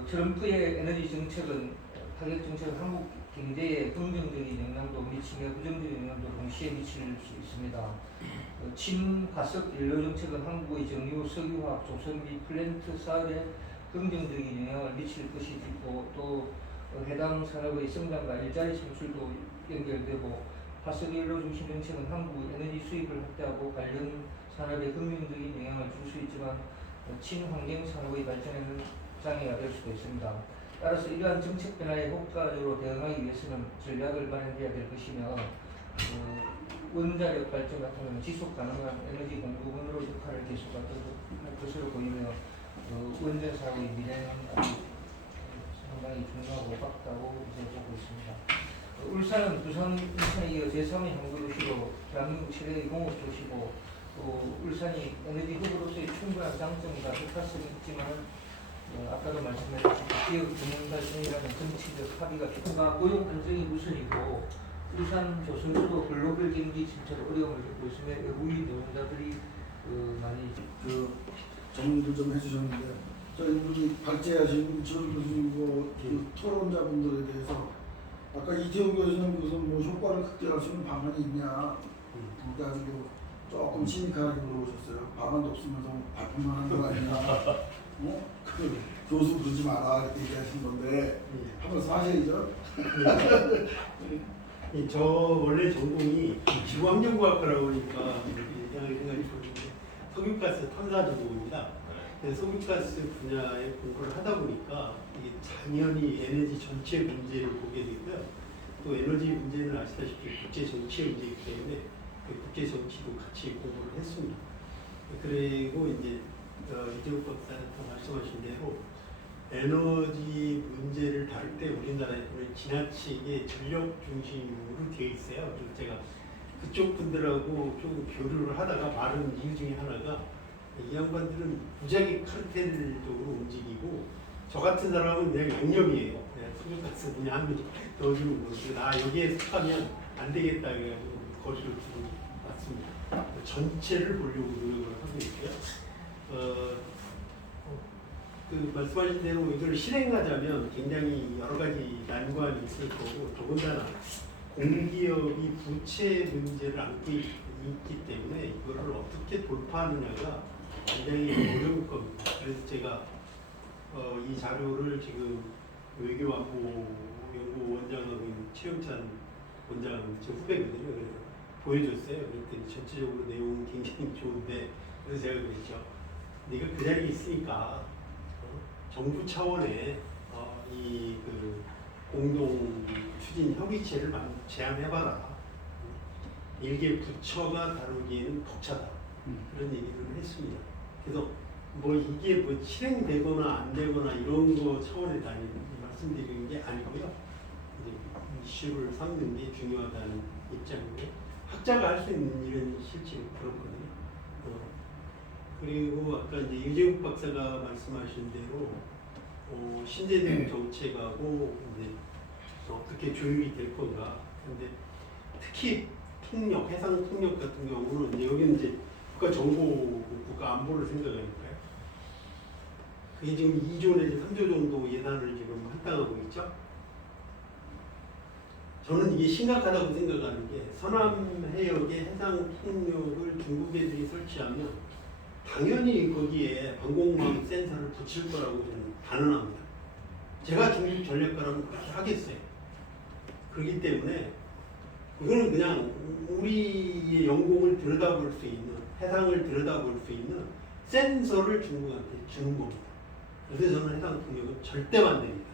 트럼프의 에너지 정책은 타격 정책은 한국 경제에 긍정적인 영향도 미치며 부정적인 영향도 동시에 미칠 수 있습니다. 친화석 연료 정책은 한국의 정유, 석유화학, 조선비, 플랜트 사업에 긍정적인 영향을 미칠 것이고 또 해당 산업의 성장과 일자리 창출도 연결되고 화석연료 중심 정책은 한국의 에너지 수입을 확대하고 관련 산업에 긍정적인 영향을 줄 수 있지만 친환경 산업의 발전에는 장애가 될 수도 있습니다. 따라서 이러한 정책 변화에 효과적으로 대응하기 위해서는 전략을 마련해야 될 것이며 원자력 발전 같은 경우는 지속 가능한 에너지 공급원으로 역할을 계속할 것으로 보이며 원전 사업의 미래는 아주 상당히 중요하고 밝다고 이제 보고 있습니다. 울산은 부산, 인천에 이어 제3의 항구도시로 대한민국 최대의 공업도시고 또 울산이 에너지 허브로서의 충분한 장점과 혁파성이 있지만 아까도 말씀드렸듯이 지역 균형 발전이라는 정치적 합의가 필요가 고용 안정이 우선이고 울산 조선주도 글로벌 경기 진출로 어려움을 겪고 있으며 외국인 노동자들이 많이 정리를 좀 해주셨는데 저희 우리 박재하신 지원 교수님과 토론자분들에 대해서 아까 이태원 교수님 무슨 뭐 효과를 극대화할 수 있는 방안이 있냐 그래가지고 조금 시니컬하게 물어보셨어요. 방안도 없으면서 발표만 하는 거 아니냐. 그 교수 그러지 마라 이렇게 얘기하신 건데 한번 사실이죠. 저 원래 전공이 지구환경과학과라고 하니까 생각이 좋은데 석유가스 탐사 전공입니다. 그래서 석유가스 분야의 공부를 하다 보니까 이게 당연히 에너지 전체 문제를 보게 되고요. 또 에너지 문제는 아시다시피 국제 정치의 문제이기 때문에 국제 정치도 같이 공부를 했습니다. 그리고 이제 이재욱 박사님 말씀하신 대로 에너지 문제를 다룰 때 우리나라에는 지나치게 전력 중심으로 되어 있어요. 그래서 제가 그쪽 분들하고 좀 교류를 하다가 말은 이유 중에 하나가 이 양반들은 무지하게 카르텔적으로 움직이고 저 같은 사람은 그냥 양념이에요. 그냥 석유가스 분야 한 명 넣어주는 거고 나 여기에 속하면 안 되겠다 해가지고 거리를 두고 왔습니다. 전체를 보려고 노력을 하고 있고요. 그 말씀하신 대로 이걸 실행하자면 굉장히 여러 가지 난관이 있을 거고 더군다나 공기업이 부채 문제를 안고 있기 때문에 이거를 어떻게 돌파하느냐가 굉장히 어려울 겁니다. 그래서 제가 이 자료를 지금 외교안보연구원장하고 있는 최영찬 원장 제 후배거든요. 그래서 보여줬어요. 그랬더니 전체적으로 내용은 굉장히 좋은데 그래서 제가 그랬죠. 네가 그 자리에 있으니까 정부 차원의 이 공동 추진 협의체를 제안해봐라. 일개 부처가 다루기에는 벅차다. 그런 얘기를 했습니다. 그래서 뭐 이게 뭐 실행되거나 안 되거나 이런 거 차원에 말씀드리는 게 아니고요. 이제 이슈를 삼는 게 중요하다는 입장이고 학자가 할 수 있는 일은 실제로 그렇거든요. 그리고 아까 이제 유재욱 박사가 말씀하신 대로 신재생 정책하고 이제 어떻게 조율이 될 건가. 근데 특히 통역, 해상 통역 같은 경우는 이제 여기는 이제 국가정보, 국가안보를 생각하니까요. 그게 지금 2조 내지 3조 정도 예산을 지금 할당하고 있죠. 저는 이게 심각하다고 생각하는 게 서남 해역에 해상 통역을 중국 애들이 설치하면 당연히 거기에 방공망 센서를 붙일 거라고 저는 단언합니다. 제가 중국 전략가라면 그렇게 하겠어요. 그렇기 때문에 이거는 그냥 우리의 영공을 들여다볼 수 있는, 해상을 들여다볼 수 있는 센서를 중국한테 주는 겁니다. 그래서 저는 해상 통역은 절대 반대입니다.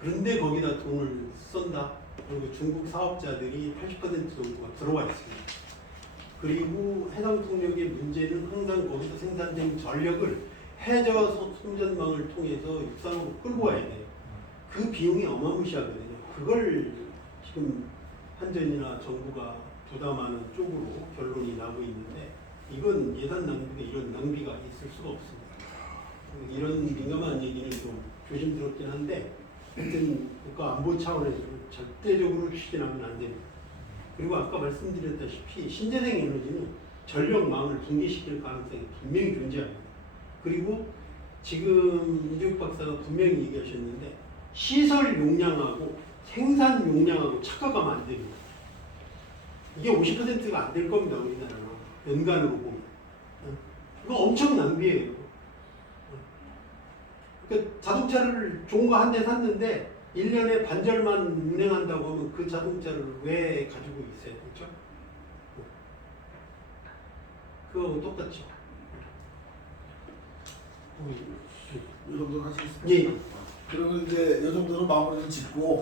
그런데 거기다 돈을 쏜다. 그리고 중국 사업자들이 80% 정도가 들어와 있습니다. 그리고 해상 통역의 문제는 항상 거기서 생산된 전력을 해저 송전망을 통해서 육상으로 끌고 와야 돼요. 그 비용이 어마무시하거든요. 그걸 지금 한전이나 정부가 부담하는 쪽으로 결론이 나고 있는데 이건 예산 낭비가 이런 낭비가 있을 수가 없습니다. 이런 민감한 얘기는 좀 조심스럽긴 한데 하여튼 국가안보 차원에서 절대적으로 추진하면 안 됩니다. 그리고 아까 말씀드렸다시피 신재생 에너지는 전력망을 붕괴시킬 가능성이 분명히 존재합니다. 그리고 지금 이재욱 박사가 분명히 얘기하셨는데 시설 용량하고 생산 용량하고 착각하면 안 됩니다. 이게 50%가 안 될 겁니다. 우리나라는 연간으로 보면. 이거 엄청 낭비예요. 그러니까 자동차를 좋은 거 한 대 샀는데 1년에 반절만 운행한다고 하면 그 자동차를 왜 가지고 있어야 되죠? 그거하고 똑같죠. 이 정도 하시겠습니까? 예. 그러면 이제 이 정도로 마무리를 짓고